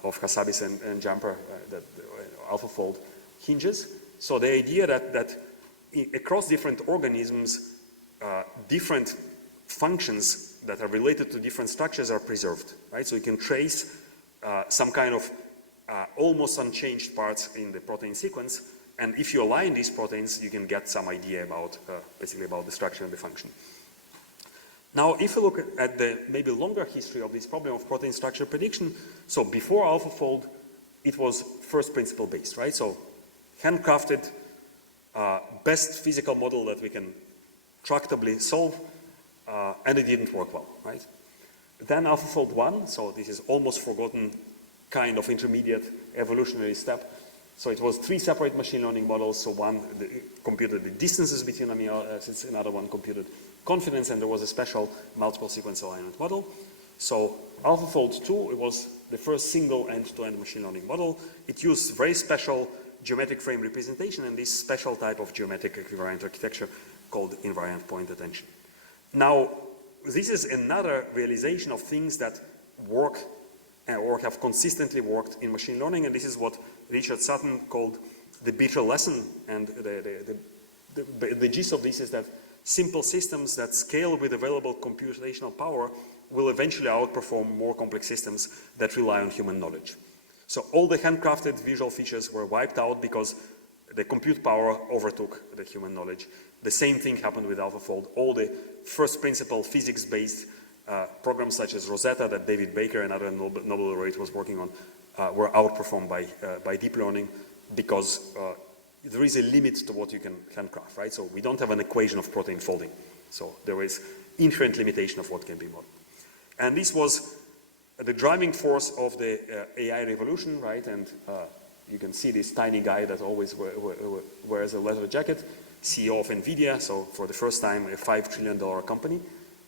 Hassabis and Jumper, that AlphaFold, hinges. So the idea that across different organisms, different functions that are related to different structures are preserved, right? So you can trace some kind of almost unchanged parts in the protein sequence, and if you align these proteins, you can get some idea about, basically about the structure and the function. Now, if you look at the maybe longer history of this problem of protein structure prediction, so before AlphaFold, it was first principle based, right? So handcrafted, best physical model that we can tractably solve, and it didn't work well, right? Then AlphaFold 1, so this is almost forgotten kind of intermediate evolutionary step. So it was 3 separate machine learning models. So one computed the distances between amino acids, another one computed confidence, and there was a special multiple sequence alignment model. So AlphaFold 2, it was the first single end-to-end machine learning model. It used very special geometric frame representation and this special type of geometric equivariant architecture called invariant point attention. Now, this is another realization of things that work or have consistently worked in machine learning, and this is what Richard Sutton called the bitter lesson. And the gist of this is that simple systems that scale with available computational power will eventually outperform more complex systems that rely on human knowledge. So all the handcrafted visual features were wiped out because the compute power overtook the human knowledge. The same thing happened with AlphaFold. All the first principle physics-based programs such as Rosetta that David Baker, another Nobel laureate, was working on, were outperformed by deep learning because there is a limit to what you can handcraft, right? So we don't have an equation of protein folding. So there is inherent limitation of what can be modeled. And this was the driving force of the AI revolution, right? And you can see this tiny guy that always wears a leather jacket, CEO of NVIDIA, so for the first time a $5 trillion company.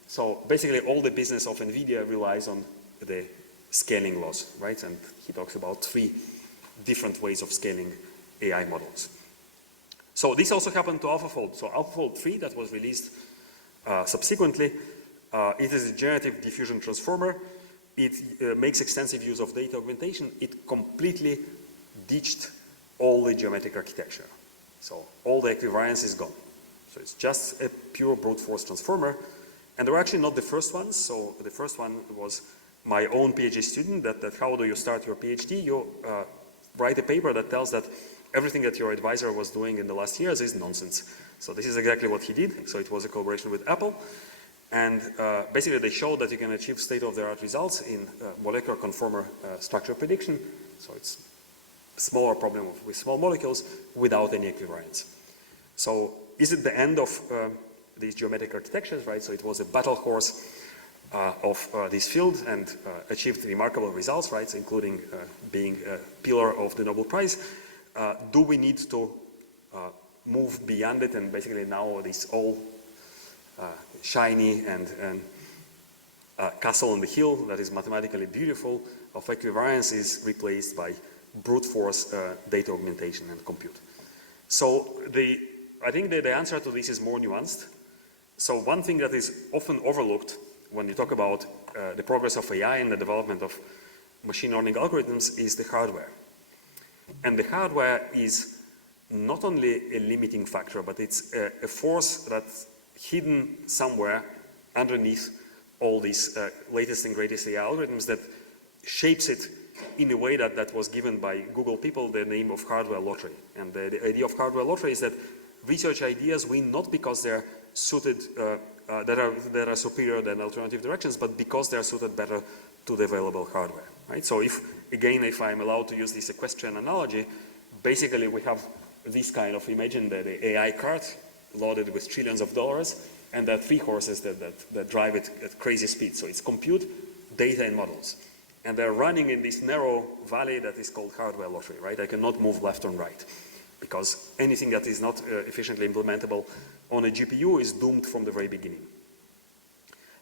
So basically all the business of NVIDIA relies on the scaling laws, right? And he talks about 3 different ways of scaling AI models. So this also happened to AlphaFold. So AlphaFold 3 that was released subsequently, it is a generative diffusion transformer. It makes extensive use of data augmentation. It completely ditched all the geometric architecture. So all the equivariance is gone. So it's just a pure brute force transformer. And they were actually not the first ones. So the first one was my own PhD student that how do you start your PhD? You write a paper that tells that everything that your advisor was doing in the last years is nonsense. So this is exactly what he did. So it was a collaboration with Apple. And basically they showed that you can achieve state-of-the-art results in molecular conformer structure prediction. So it's a smaller problem with small molecules without any equivariance. So is it the end of these geometric architectures, right? So it was a battle horse of this field and achieved remarkable results, right? So including being a pillar of the Nobel Prize. Do we need to move beyond it and basically now this all shiny and castle on the hill that is mathematically beautiful of equivariance is replaced by brute force data augmentation and compute. So I think that the answer to this is more nuanced. So one thing that is often overlooked when you talk about the progress of AI and the development of machine learning algorithms is the hardware. And the hardware is not only a limiting factor, but it's a force that's hidden somewhere underneath all these latest and greatest AI algorithms that shapes it in a way that was given by Google people the name of hardware lottery. And the idea of hardware lottery is that research ideas win not because they're suited, that are superior than alternative directions, but because they're suited better to the available hardware, right? So if I'm allowed to use this equestrian analogy, basically we have this kind of, imagine the AI cart loaded with trillions of dollars, and there are 3 horses that drive it at crazy speed. So it's compute, data, and models. And they're running in this narrow valley that is called hardware lottery, right? I cannot move left or right because anything that is not efficiently implementable on a GPU is doomed from the very beginning.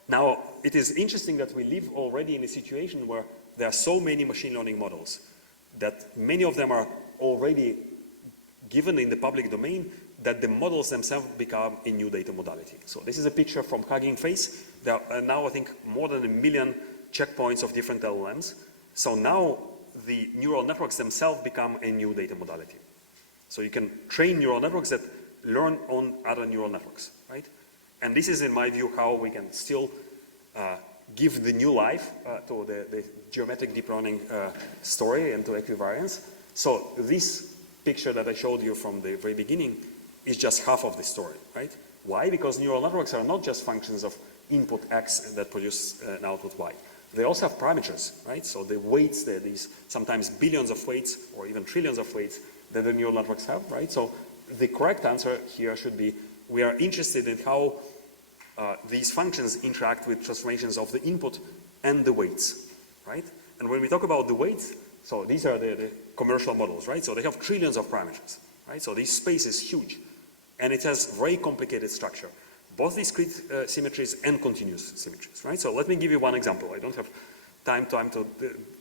Now, it is interesting that we live already in a situation where there are so many machine learning models that many of them are already given in the public domain that the models themselves become a new data modality. So this is a picture from Hugging Face. There are now, I think, more than 1 million checkpoints of different LLMs. So now the neural networks themselves become a new data modality. So you can train neural networks that learn on other neural networks, right? And this is, in my view, how we can still give the new life to the geometric deep learning story and to equivariance. So this picture that I showed you from the very beginning is just half of the story, right? Why? Because neural networks are not just functions of input X that produce an output Y. They also have parameters, right? So the weights, these sometimes billions of weights or even trillions of weights that the neural networks have, right? So the correct answer here should be we are interested in how these functions interact with transformations of the input and the weights, right? And when we talk about the weights, so these are the commercial models, right? So they have trillions of parameters, right? So this space is huge and it has very complicated structure, both discrete symmetries and continuous symmetries, right? So let me give you one example. I don't have time to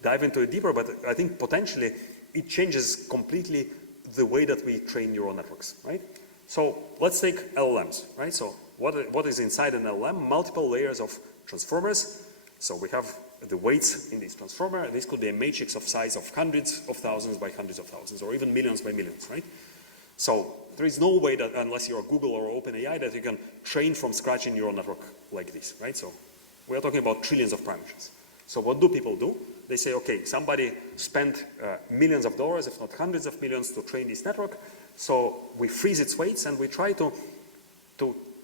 dive into it deeper, but I think potentially it changes completely the way that we train neural networks, right? So let's take LLMs, right? So what is inside an LLM? Multiple layers of transformers. So we have the weights in this transformer. This could be a matrix of size of hundreds of thousands by hundreds of thousands, or even millions by millions, right? So there is no way that, unless you're Google or OpenAI, that you can train from scratch a neural network like this, right? So we are talking about trillions of parameters. So what do people do? They say, okay, somebody spent millions of dollars, if not hundreds of millions, to train this network. So we freeze its weights and we try to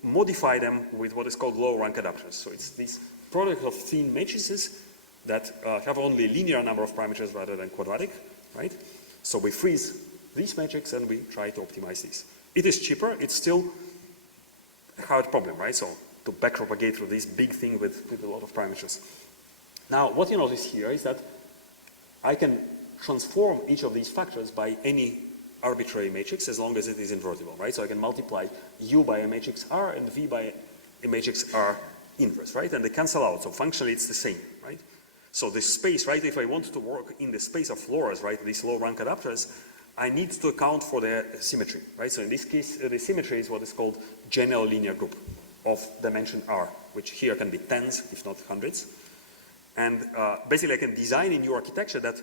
modify them with what is called low rank adapters. So it's this product of thin matrices that have only a linear number of parameters rather than quadratic, right? So we freeze this matrix and we try to optimize this. It is cheaper, it's still a hard problem, right? So to backpropagate through this big thing with a lot of parameters. Now, what you notice here is that I can transform each of these factors by any arbitrary matrix as long as it is invertible, right? So I can multiply U by a matrix R and V by a matrix R inverse, right? And they cancel out, so functionally it's the same, right? So the space, right, if I want to work in the space of LoRa's, right, these low rank adapters, I need to account for their symmetry, right? So in this case, the symmetry is what is called general linear group of dimension R, which here can be tens, if not hundreds. And basically I can design a new architecture that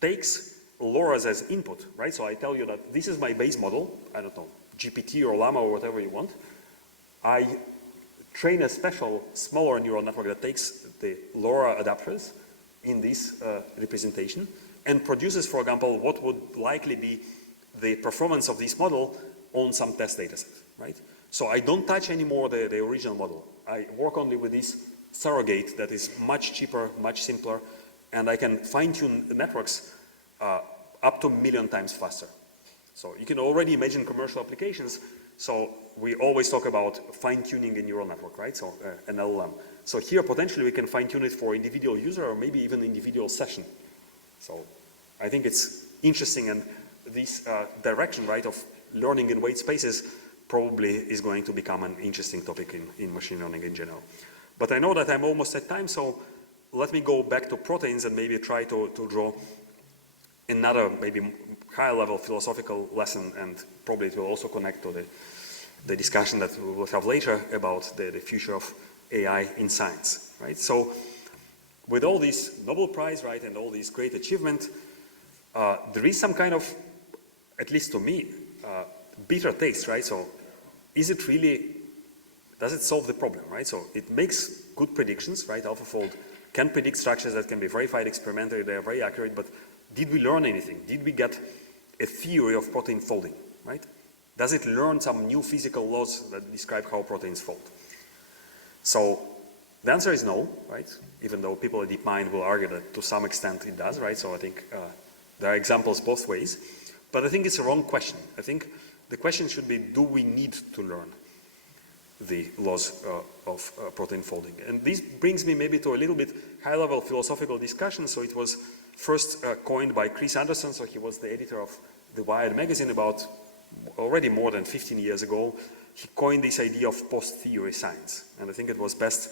takes LoRa's as input, right? So I tell you that this is my base model, I don't know, GPT or Llama or whatever you want. I train a special smaller neural network that takes the LoRa adapters in this representation and produces, for example, what would likely be the performance of this model on some test data set, right? So I don't touch anymore the original model. I work only with this surrogate that is much cheaper, much simpler, and I can fine-tune networks up to 1 million times faster. So you can already imagine commercial applications. So we always talk about fine-tuning a neural network, right? So an LLM. So here potentially we can fine-tune it for individual user or maybe even individual session. So I think it's interesting, and this direction, right, of learning in weight spaces probably is going to become an interesting topic in machine learning in general. But I know that I'm almost at time, so let me go back to proteins and maybe try to draw another maybe higher level philosophical lesson, and probably it will also connect to the discussion that we will have later about the future of AI in science, right? So with all this Nobel Prize, right, and all these great achievement, there is some kind of, at least to me, bitter taste, right? So is it really, does it solve the problem, right? So it makes good predictions, right? AlphaFold can predict structures that can be verified experimentally, they are very accurate, but did we learn anything? Did we get a theory of protein folding, right? Does it learn some new physical laws that describe how proteins fold? So the answer is no, right? Even though people at DeepMind will argue that to some extent it does, right? So I think there are examples both ways, but I think it's a wrong question. I think the question should be, do we need to learn the laws of protein folding? And this brings me maybe to a little bit high-level philosophical discussion. So it was first coined by Chris Anderson. So he was the editor of the Wired magazine about already more than 15 years ago. He coined this idea of post-theory science. And I think it was best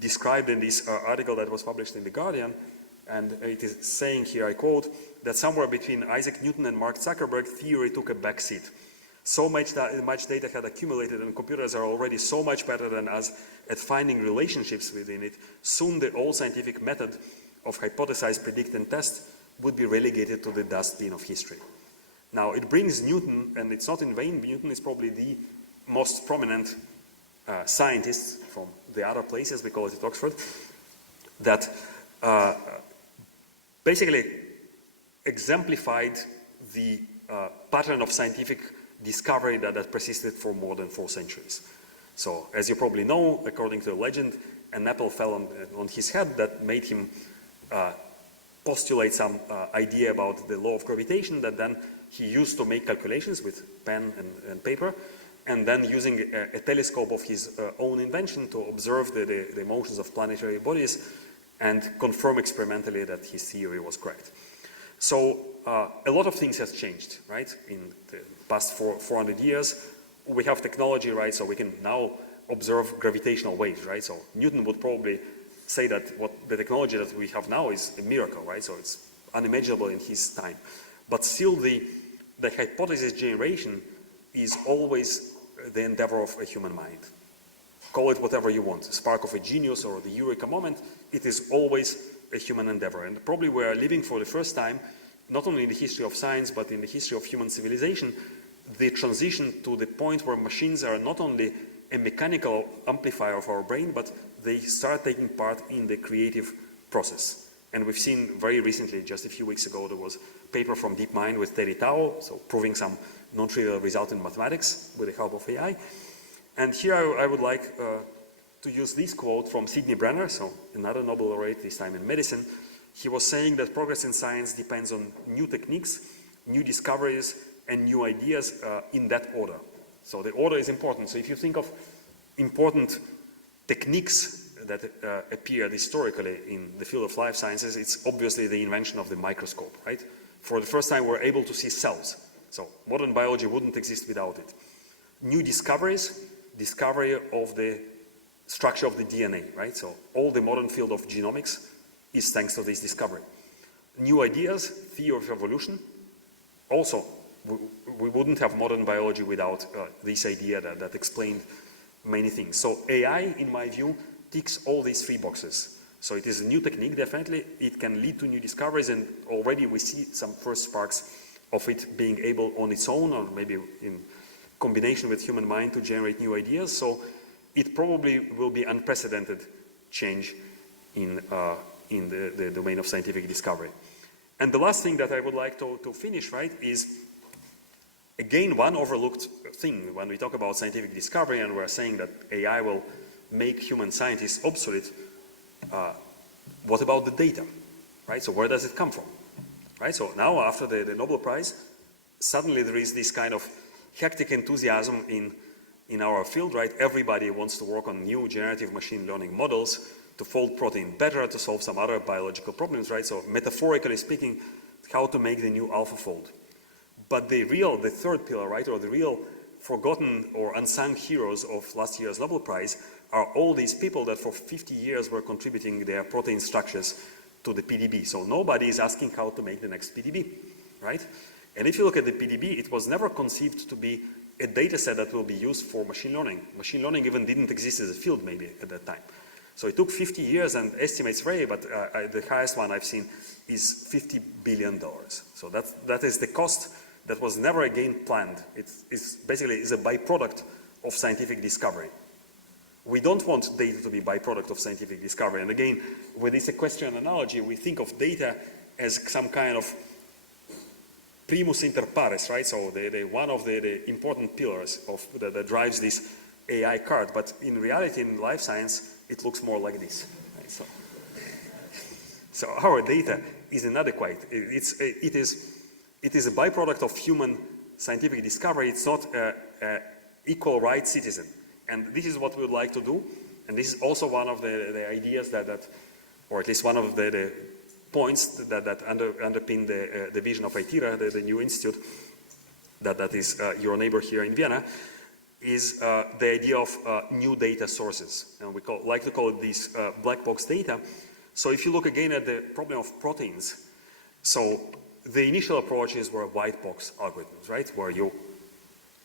described in this article that was published in The Guardian. And it is saying here, I quote, that somewhere between Isaac Newton and Mark Zuckerberg, theory took a backseat. So much data had accumulated, and computers are already so much better than us at finding relationships within it. Soon the old scientific method of hypothesize, predict, and test would be relegated to the dustbin of history. Now, it brings Newton, and it's not in vain, Newton is probably the most prominent scientist from the other places, we call it at Oxford, that basically exemplified the pattern of scientific discovery that persisted for more than 4 centuries. So, as you probably know, according to the legend, an apple fell on his head that made him postulate some idea about the law of gravitation that then he used to make calculations with pen and paper, and then using a telescope of his own invention to observe the motions of planetary bodies and confirm experimentally that his theory was correct. So a lot of things has changed, right? In the past 400 years, we have technology, right? So we can now observe gravitational waves, right? So Newton would probably say that what the technology that we have now is a miracle, right? So it's unimaginable in his time. But still the hypothesis generation is always the endeavor of a human mind. Call it whatever you want, spark of a genius or the eureka moment, it is always a human endeavor. And probably we are living for the first time, not only in the history of science, but in the history of human civilization, the transition to the point where machines are not only a mechanical amplifier of our brain, but they start taking part in the creative process. And we've seen very recently, just a few weeks ago, there was a paper from DeepMind with Terry Tao, so proving some non-trivial result in mathematics with the help of AI. And here I would like to use this quote from Sidney Brenner, so another Nobel laureate, this time in medicine. He was saying that progress in science depends on new techniques, new discoveries, and new ideas in that order. So the order is important. So if you think of important techniques that appeared historically in the field of life sciences, it's obviously the invention of the microscope, right? For the first time, we're able to see cells. So modern biology wouldn't exist without it. New discoveries, discovery of the structure of the DNA, right? So all the modern field of genomics is thanks to this discovery. New ideas, theory of evolution. Also, we wouldn't have modern biology without this idea that explained many things. So AI, in my view, ticks all these three boxes. So it is a new technique, definitely. It can lead to new discoveries, and already we see some first sparks of it being able on its own, or maybe in combination with human mind, to generate new ideas. So it probably will be unprecedented change in the domain of scientific discovery. And the last thing that I would like to finish, right, is again one overlooked thing when we talk about scientific discovery and we're saying that AI will make human scientists obsolete. What about the data, right? So where does it come from, right? So now after the Nobel Prize, suddenly there is this kind of hectic enthusiasm in our field, right? Everybody wants to work on new generative machine learning models to fold protein better, to solve some other biological problems, right? So metaphorically speaking, how to make the new AlphaFold. But the third pillar, right, or the real forgotten or unsung heroes of last year's Nobel Prize are all these people that for 50 years were contributing their protein structures to the PDB. So nobody is asking how to make the next PDB, right? And if you look at the PDB, it was never conceived to be a data set that will be used for machine learning. Machine learning even didn't exist as a field maybe at that time. So it took 50 years, and estimates vary, but the highest one I've seen is $50 billion. So that is the cost that was never again planned. It's basically is a byproduct of scientific discovery. We don't want data to be byproduct of scientific discovery. And again, with this equestrian analogy, we think of data as some kind of primus inter pares, right? So one of the important pillars of that drives this AI cart. But in reality, in life science, it looks more like this. Right? So our data is inadequate. It is a byproduct of human scientific discovery. It's not an equal rights citizen. And this is what we would like to do. And this is also one of the ideas that or at least one of the points that underpin the vision of AITHYRA, the new institute that is your neighbor here in Vienna, is the idea of new data sources. And we like to call it these black box data. So if you look again at the problem of proteins, so the initial approaches were white box algorithms, right? Where you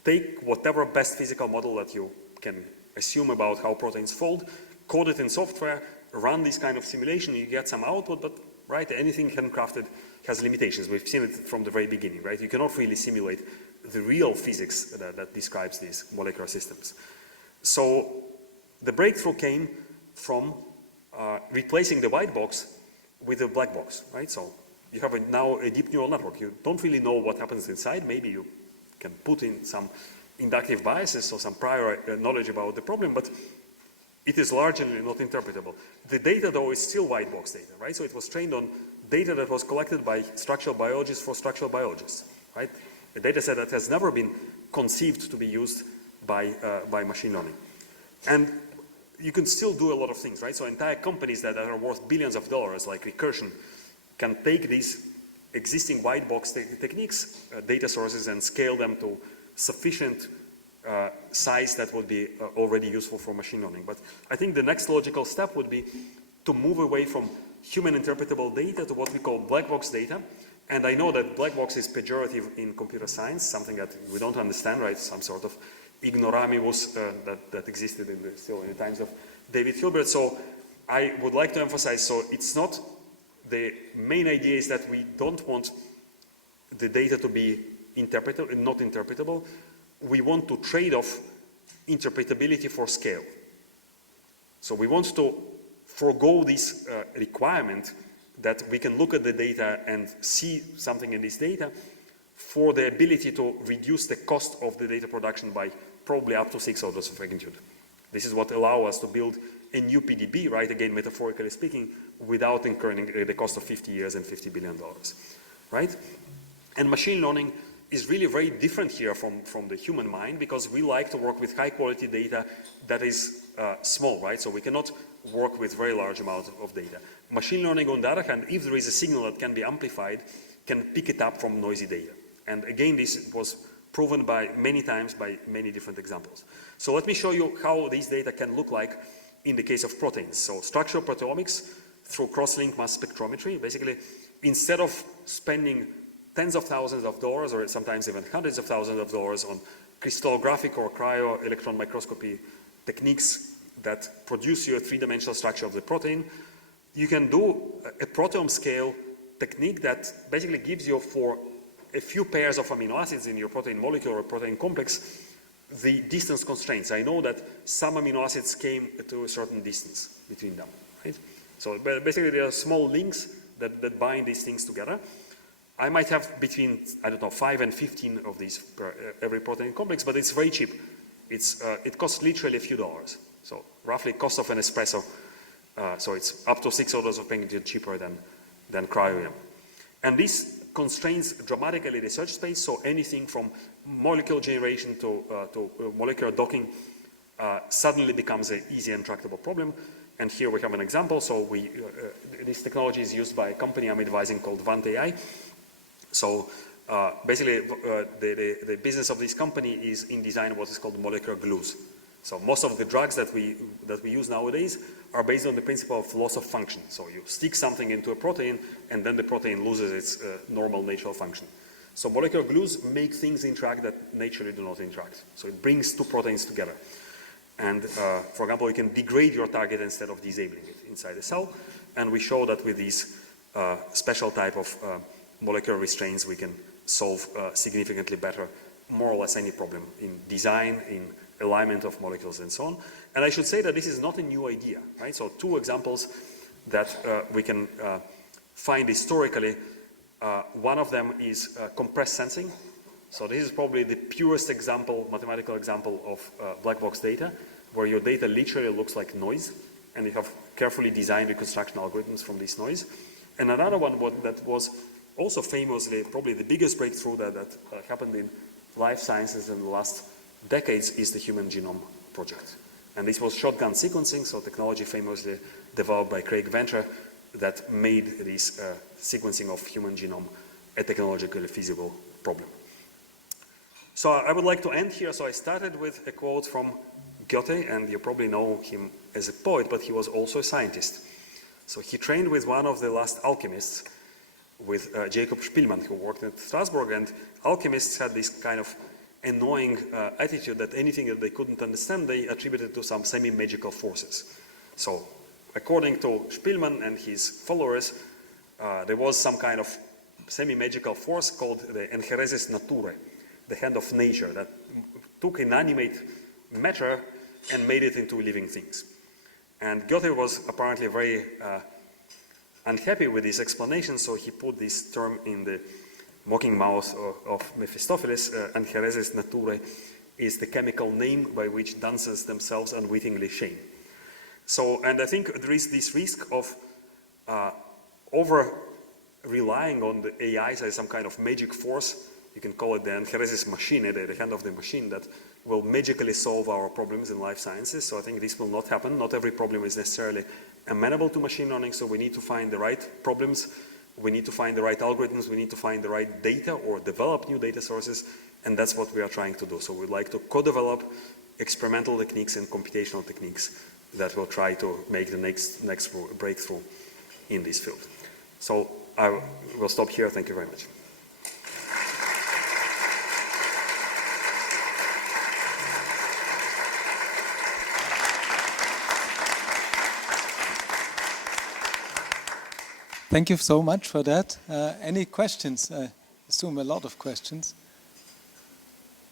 take whatever best physical model that you can assume about how proteins fold, code it in software, run this kind of simulation, you get some output, but right, anything handcrafted has limitations. We've seen it from the very beginning, right? You cannot really simulate the real physics that describes these molecular systems. So the breakthrough came from replacing the white box with a black box, right? So you have now a deep neural network. You don't really know what happens inside. Maybe you can put in some inductive biases or some prior knowledge about the problem, but it is largely not interpretable. The data, though, is still white box data, right? So it was trained on data that was collected by structural biologists for structural biologists, right? A data set that has never been conceived to be used by machine learning. And you can still do a lot of things, right? So entire companies that are worth billions of dollars, like Recursion, can take these existing white box techniques, data sources, and scale them to sufficient size that would be already useful for machine learning. But I think the next logical step would be to move away from human interpretable data to what we call black box data. And I know that black box is pejorative in computer science, something that we don't understand, right? Some sort of ignoramus that existed still in the times of David Hilbert. So I would like to emphasize, so it's not, the main idea is that we don't want the data to be not interpretable. We want to trade off interpretability for scale. So we want to forego this requirement that we can look at the data and see something in this data for the ability to reduce the cost of the data production by probably up to 6 orders of magnitude. This is what allows us to build a new PDB, right, again, metaphorically speaking, without incurring the cost of 50 years and $50 billion, right? And machine learning is really very different here from the human mind, because we like to work with high quality data that is small, right? So we cannot work with very large amounts of data. Machine learning, on the other hand, if there is a signal that can be amplified, can pick it up from noisy data. And again, this was proven by many times by many different examples. So let me show you how these data can look like in the case of proteins. So structural proteomics through cross-link mass spectrometry. Basically, instead of spending tens of thousands of dollars, or sometimes even hundreds of thousands of dollars on crystallographic or cryo-electron microscopy techniques that produce you a three-dimensional structure of the protein, you can do a proteome scale technique that basically gives you, for a few pairs of amino acids in your protein molecule or protein complex, the distance constraints. I know that some amino acids came to a certain distance between them, right? So basically there are small links that bind these things together. I might have between, I don't know, 5 and 15 of these per every protein complex, but it's very cheap. It costs literally a few dollars. So roughly cost of an espresso. So it's up to 6 orders of magnitude cheaper than cryo-EM. And this constrains dramatically the search space. So anything from molecule generation to molecular docking suddenly becomes an easy and tractable problem. And here we have an example. So this technology is used by a company I'm advising called AI. So basically, the business of this company is in design what is called molecular glues. So most of the drugs that we use nowadays are based on the principle of loss of function. So you stick something into a protein, and then the protein loses its normal natural function. So molecular glues make things interact that naturally do not interact. So it brings two proteins together. And for example, you can degrade your target instead of disabling it inside the cell. And we show that with these special type of molecular restraints, we can solve significantly better more or less any problem in design, in alignment of molecules and so on. And I should say that this is not a new idea, right? So two examples that we can find historically. One of them is compressed sensing. So this is probably the purest example, mathematical example of black box data, where your data literally looks like noise, and you have carefully designed reconstruction algorithms from this noise. And another one that was also famously probably the biggest breakthrough that happened in life sciences in the last decades is the Human Genome Project. And this was shotgun sequencing, so technology famously developed by Craig Venter that made this sequencing of human genome a technologically feasible problem. So I would like to end here. So I started with a quote from Goethe, and you probably know him as a poet, but he was also a scientist. So he trained with one of the last alchemists, with Jacob Spielmann, who worked at Strasbourg, and alchemists had this kind of annoying attitude that anything that they couldn't understand, they attributed to some semi-magical forces. So according to Spielmann and his followers, there was some kind of semi-magical force called the Encheresis Naturae, the hand of nature, that took inanimate matter and made it into living things. And Goethe was apparently very unhappy with this explanation, so he put this term in the mocking mouth of Mephistopheles. Encheresis Naturae is the chemical name by which dancers themselves unwittingly shame. So, and I think there is this risk of over-relying on the AIs as some kind of magic force. You can call it the Encheresis machine, the hand of the machine that will magically solve our problems in life sciences. So I think this will not happen. Not every problem is necessarily amenable to machine learning, so we need to find the right problems, we need to find the right algorithms, we need to find the right data or develop new data sources, and that's what we are trying to do. So we'd like to co-develop experimental techniques and computational techniques that will try to make the next breakthrough in this field. So I will stop here. Thank you very much. Thank you so much for that. Any questions? I assume a lot of questions.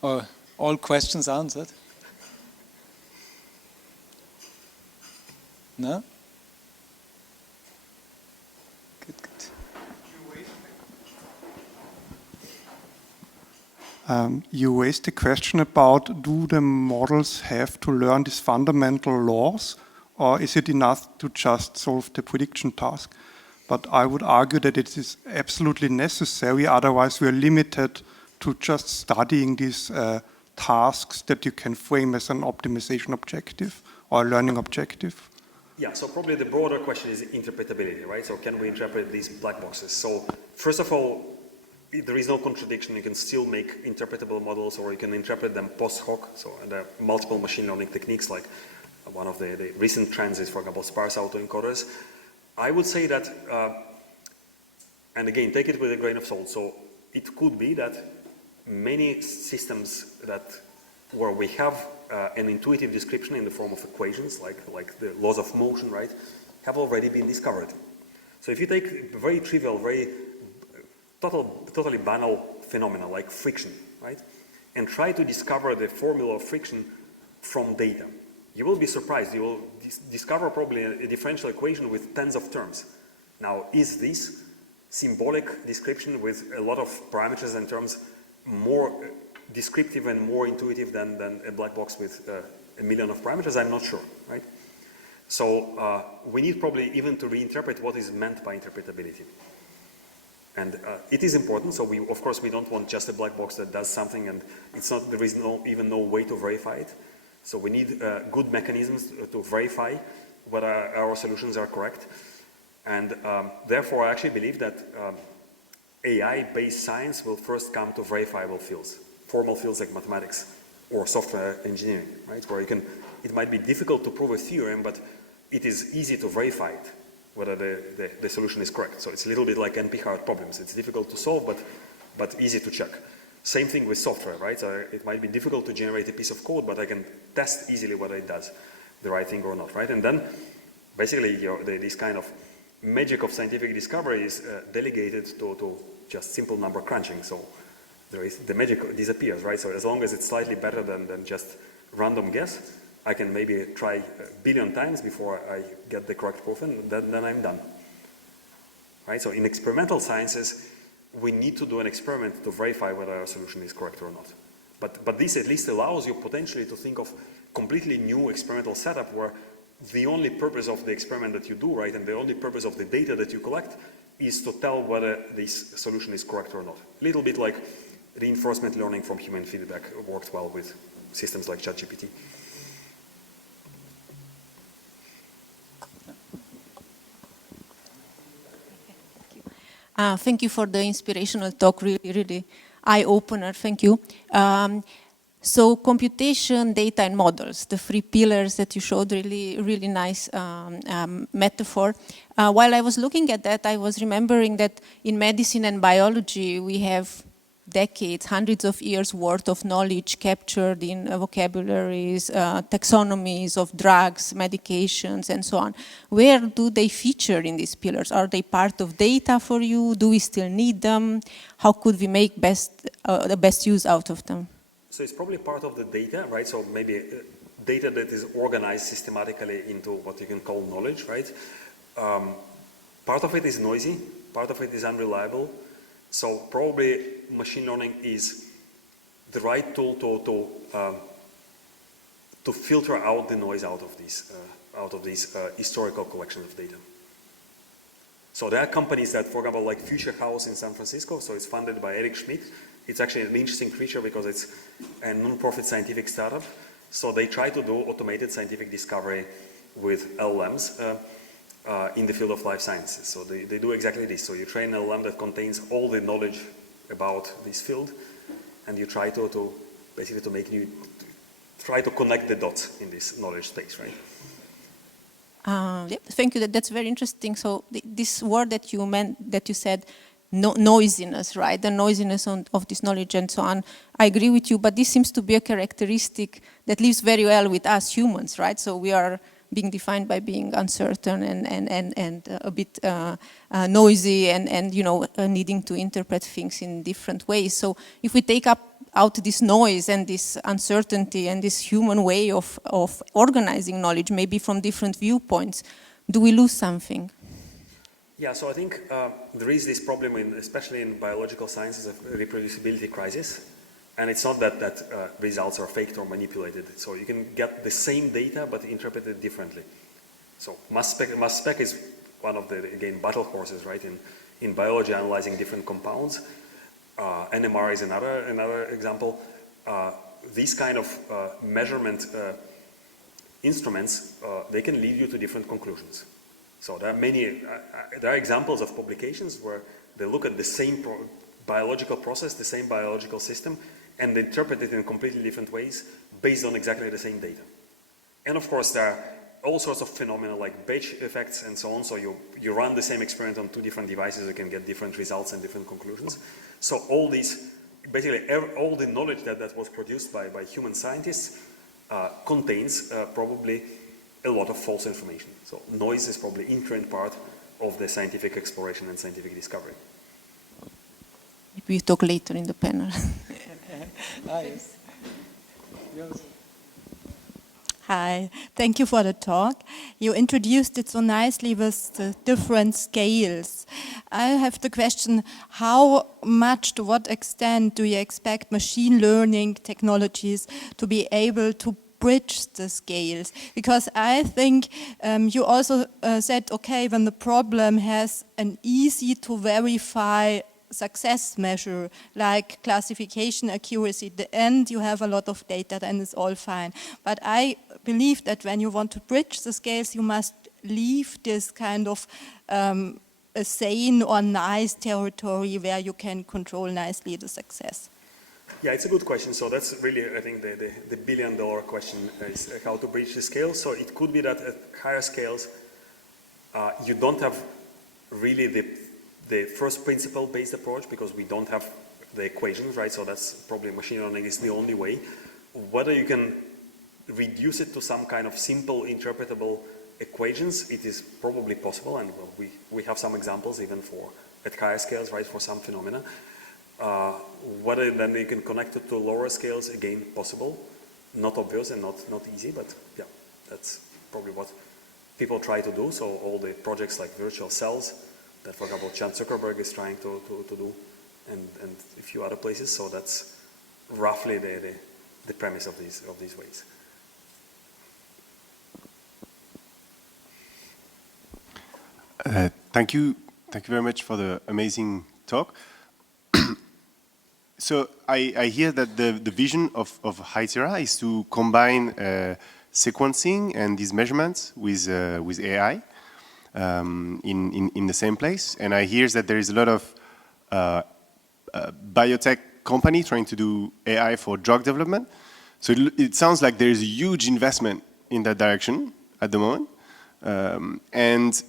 Or all questions answered? No? Good, good. You raised the question about, do the models have to learn these fundamental laws, or is it enough to just solve the prediction task? But I would argue that it is absolutely necessary, otherwise we are limited to just studying these tasks that you can frame as an optimization objective or a learning objective. Yeah, so probably the broader question is interpretability, right? So can we interpret these black boxes? So first of all, there is no contradiction. You can still make interpretable models, or you can interpret them post hoc. So there are multiple machine learning techniques, like one of the recent trends is, for example, sparse autoencoders. I would say that, and again, take it with a grain of salt. So it could be that many systems where we have an intuitive description in the form of equations, like the laws of motion, right, have already been discovered. So if you take very trivial, very totally banal phenomena like friction, right, and try to discover the formula of friction from data, you will be surprised. You will discover probably a differential equation with tens of terms. Now, is this symbolic description with a lot of parameters and terms more descriptive and more intuitive than a black box with a million of parameters? I'm not sure, right? So we need probably even to reinterpret what is meant by interpretability. And it is important. So of course, we don't want just a black box that does something and there is even no way to verify it. So we need good mechanisms to verify whether our solutions are correct. And therefore, I actually believe that AI-based science will first come to verifiable fields, formal fields like mathematics or software engineering, right? Where it might be difficult to prove a theorem, but it is easy to verify it, whether the solution is correct. So it's a little bit like NP-hard problems. It's difficult to solve, but easy to check. Same thing with software, right? So it might be difficult to generate a piece of code, but I can test easily whether it does the right thing or not, right? And then basically this kind of magic of scientific discovery is delegated to just simple number crunching. So the magic disappears, right? So as long as it's slightly better than just random guess, I can maybe try a billion times before I get the correct proof, and then I'm done, right? So in experimental sciences, we need to do an experiment to verify whether our solution is correct or not. But this at least allows you potentially to think of completely new experimental setup where the only purpose of the experiment that you do, right, and the only purpose of the data that you collect is to tell whether this solution is correct or not. A little bit like reinforcement learning from human feedback worked well with systems like ChatGPT. Thank you for the inspirational talk, really eye-opener, thank you. So computation, data, and models, the three pillars that you showed, really nice metaphor. While I was looking at that, I was remembering that in medicine and biology, we have decades, hundreds of years worth of knowledge captured in vocabularies, taxonomies of drugs, medications, and so on. Where do they feature in these pillars? Are they part of data for you? Do we still need them? How could we make the best use out of them? So it's probably part of the data, right? So maybe data that is organized systematically into what you can call knowledge, right? Part of it is noisy, part of it is unreliable. So probably machine learning is the right tool to filter out the noise out of these historical collections of data. So there are companies that, for example, like Future House in San Francisco, so it's funded by Eric Schmidt. It's actually an interesting creature because it's a non-profit scientific startup. So they try to do automated scientific discovery with LLMs in the field of life sciences. So they do exactly this. So you train an LLM that contains all the knowledge about this field, and you try to basically try to connect the dots in this knowledge space, right? Thank you. That's very interesting. So this word that you said, noisiness, right? The noisiness of this knowledge and so on. I agree with you, but this seems to be a characteristic that lives very well with us humans, right? So we are being defined by being uncertain and a bit noisy and needing to interpret things in different ways. So if we take out this noise and this uncertainty and this human way of organizing knowledge, maybe from different viewpoints, do we lose something? Yeah, so I think there is this problem, especially in biological sciences, of reproducibility crisis. And it's not that results are faked or manipulated. So you can get the same data, but interpreted differently. So mass spec is one of the, again, battle horses, right, in biology, analyzing different compounds. NMR is another example. These kind of measurement instruments, they can lead you to different conclusions. So there are examples of publications where they look at the same biological process, the same biological system, and they interpret it in completely different ways based on exactly the same data. And of course, there are all sorts of phenomena like batch effects and so on. So you run the same experiment on 2 different devices, you can get different results and different conclusions. So all these, basically all the knowledge that was produced by human scientists contains probably a lot of false information. So noise is probably an inherent part of the scientific exploration and scientific discovery. We talk later in the panel. Yes. Hi, thank you for the talk. You introduced it so nicely with the different scales. I have the question, how much, to what extent do you expect machine learning technologies to be able to bridge the scales? Because I think you also said, okay, when the problem has an easy to verify success measure, like classification accuracy, at the end you have a lot of data, then it's all fine. But I believe that when you want to bridge the scales, you must leave this kind of a sane or nice territory where you can control nicely the success. Yeah, it's a good question. So that's really, I think, the billion-dollar question is how to bridge the scale. So it could be that at higher scales, you don't have really the first principle-based approach because we don't have the equations, right? So that's probably machine learning is the only way. Whether you can reduce it to some kind of simple interpretable equations, it is probably possible, and we have some examples even at higher scales, right, for some phenomena. Whether then you can connect it to lower scales, again, possible. Not obvious and not easy, but yeah, that's probably what people try to do. So all the projects like virtual cells that, for example, Chan Zuckerberg is trying to do, and a few other places. So that's roughly the premise of these ways. Thank you very much for the amazing talk. So I hear that the vision of AITHYRA is to combine sequencing and these measurements with AI in the same place. And I hear that there is a lot of biotech company trying to do AI for drug development. So it sounds like there is a huge investment in that direction at the moment. And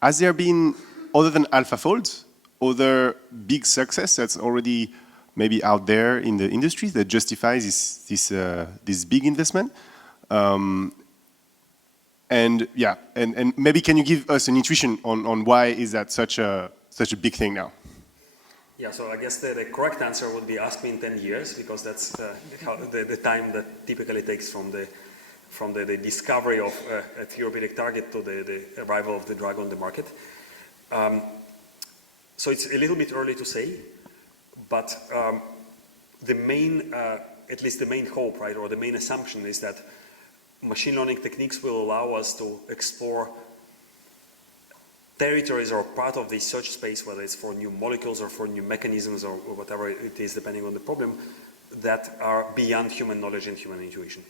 has there been, other than AlphaFold, other big success that's already maybe out there in the industry that justifies this big investment? And yeah, and maybe can you give us an intuition on why is that such a big thing now? Yeah, so I guess the correct answer would be ask me in 10 years, because that's the time that typically takes from the discovery of a therapeutic target to the arrival of the drug on the market. So it's a little bit early to say, but the main, at least the main hope, right, or the main assumption is that machine learning techniques will allow us to explore territories or part of the search space, whether it's for new molecules or for new mechanisms or whatever it is, depending on the problem, that are beyond human knowledge and human intuition.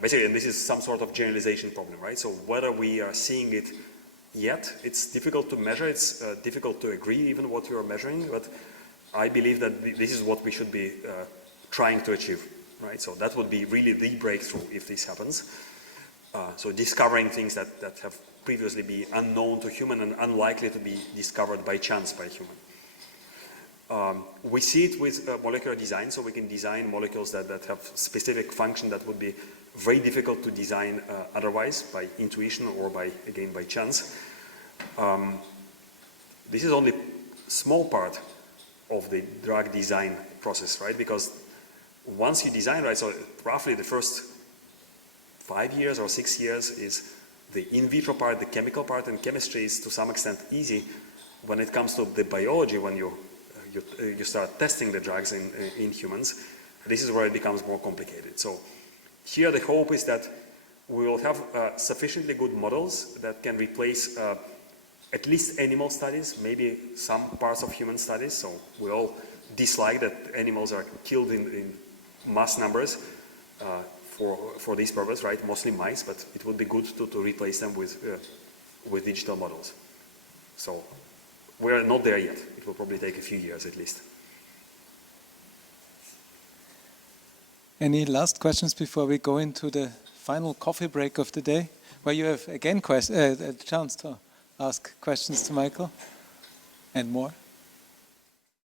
Basically, and this is some sort of generalization problem, right? So whether we are seeing it yet, it's difficult to measure, it's difficult to agree even what you are measuring, but I believe that this is what we should be trying to achieve, right? So that would be really the breakthrough if this happens. So discovering things that have previously been unknown to human and unlikely to be discovered by chance by human. We see it with molecular design, so we can design molecules that have specific function that would be very difficult to design otherwise by intuition or by chance. This is only a small part of the drug design process, right? Because once you design, right, so roughly the first 5 years or 6 years is the in vitro part, the chemical part, and chemistry is to some extent easy. When it comes to the biology, when you start testing the drugs in humans, this is where it becomes more complicated. So here the hope is that we will have sufficiently good models that can replace at least animal studies, maybe some parts of human studies. So we all dislike that animals are killed in mass numbers for this purpose, right? Mostly mice, but it would be good to replace them with digital models. So we are not there yet. It will probably take a few years at least. Any last questions before we go into the final coffee break of the day, where you have again a chance to ask questions to Michael and more?